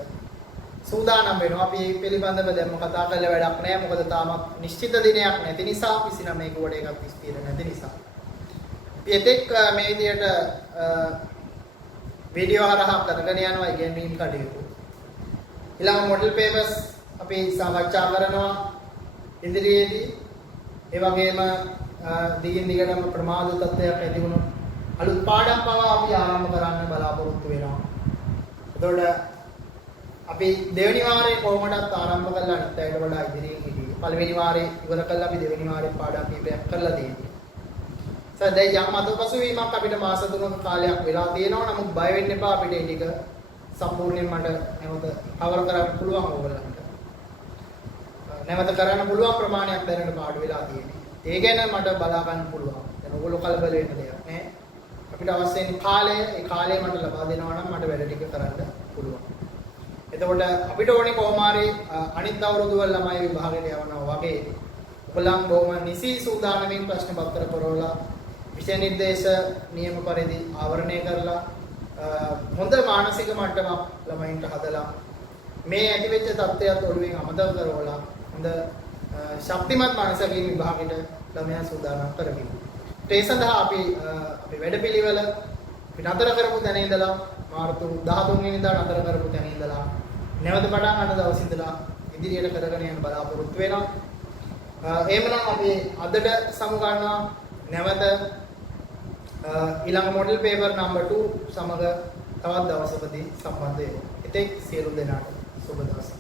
සූදානම් වෙනවා. අපි මේ පිළිබඳව දැන්ම කතා කරලා වැඩක් නැහැ. මොකද තාමත් නිශ්චිත දිනයක් නැති නිසා 29 කෝඩ එකක් විස්තීර්ණ නැති නිසා. පිටෙක් මේ විදියට වීඩියෝ හරහා කරගෙන යනවා ඉගෙනීම් කටයුතු. ඊළඟ මොඩල් පේපර්ස් අපි සාකච්ඡා කරනවා ඉදිරියේදී. ඒ වගේම දිගින් දිගටම ප්‍රමාද තත්ත්වයක් ඇති වුණොත් අලුත් පාඩම් පවා අපි ආරම්භ කරන්න බලාපොරොත්තු වෙනවා. එතකොට අපි දෙවෙනි වාරේ කොහොමදත් ආරම්භ කරලා අනිත් අයට වඩා ඉදිරියෙන් හිටියේ. පළවෙනි වාරේ ඉවර කළා අපි දෙවෙනි වාරේ පාඩම් කීපයක් කරලා තියෙනවා. දැන් යම් අතපසුවීමක් අපිට මාස 3ක කාලයක් වෙලා තියෙනවා. නමුත් බය වෙන්න එපා. අපිට ඒ ටික සම්පූර්ණයෙන් මට නැවත කවර කරන්න පුළුවන් ඕගොල්ලන්ට. නැවත කරන්න පුළුවන් ප්‍රමාණයක් දැනට පාඩු වෙලා තියෙනවා. ඒ ගැන මට බලා ගන්න පුළුවන්. දැන් ඕගොල්ලෝ කලබල වෙන්න දෙයක් නැහැ. අපිට අවශ්‍ය වෙන කාලය, ඒ කාලය මට ලබා දෙනවා නම් මට වැඩ ටික කරන්න පුළුවන්. එතකොට අපිට ඕනේ කොහොම හරි අනිත් අවුරුදු වල ළමයි විභාගයට යවනවා වගේ ඔයගොල්ලන් බොහොම නිසි සූදානමින් ප්‍රශ්න පත්‍ර පුරවලා විෂය නිර්දේශ නියම පරිදි ආවරණය කරලා හොඳ මානසික මට්ටමක් ළමයින්ට හදලා මේ ඇතිවෙච්ච තත්ත්වයට ඔළුවෙන් අමතක කරවලා හොඳ ශක්තිමත් මානසිකින් විභාගයට ළමයා සූදානම් කරගන්න. ඒ සඳහා අපි වැඩපිළිවෙල අපි නතර කරපු තැන ඉඳලා මාර්තු 13 වෙනිදා නතර කරපු තැන ඉඳලා නැවත පටන් ගන්න දවස් ඉඳලා ඉදිරියට කරගෙන යන්න බලාපොරොත්තු වෙනවා. එහෙමනම් අපි අදට සමුගන්නවා නැවත ඊළඟ මොඩල් පේපර් නම්බර් 2 සමග තවත් දවසකදී සම්බන්ධ වෙමු. එතෙක් සියලු දෙනාට සුබ දවසක්.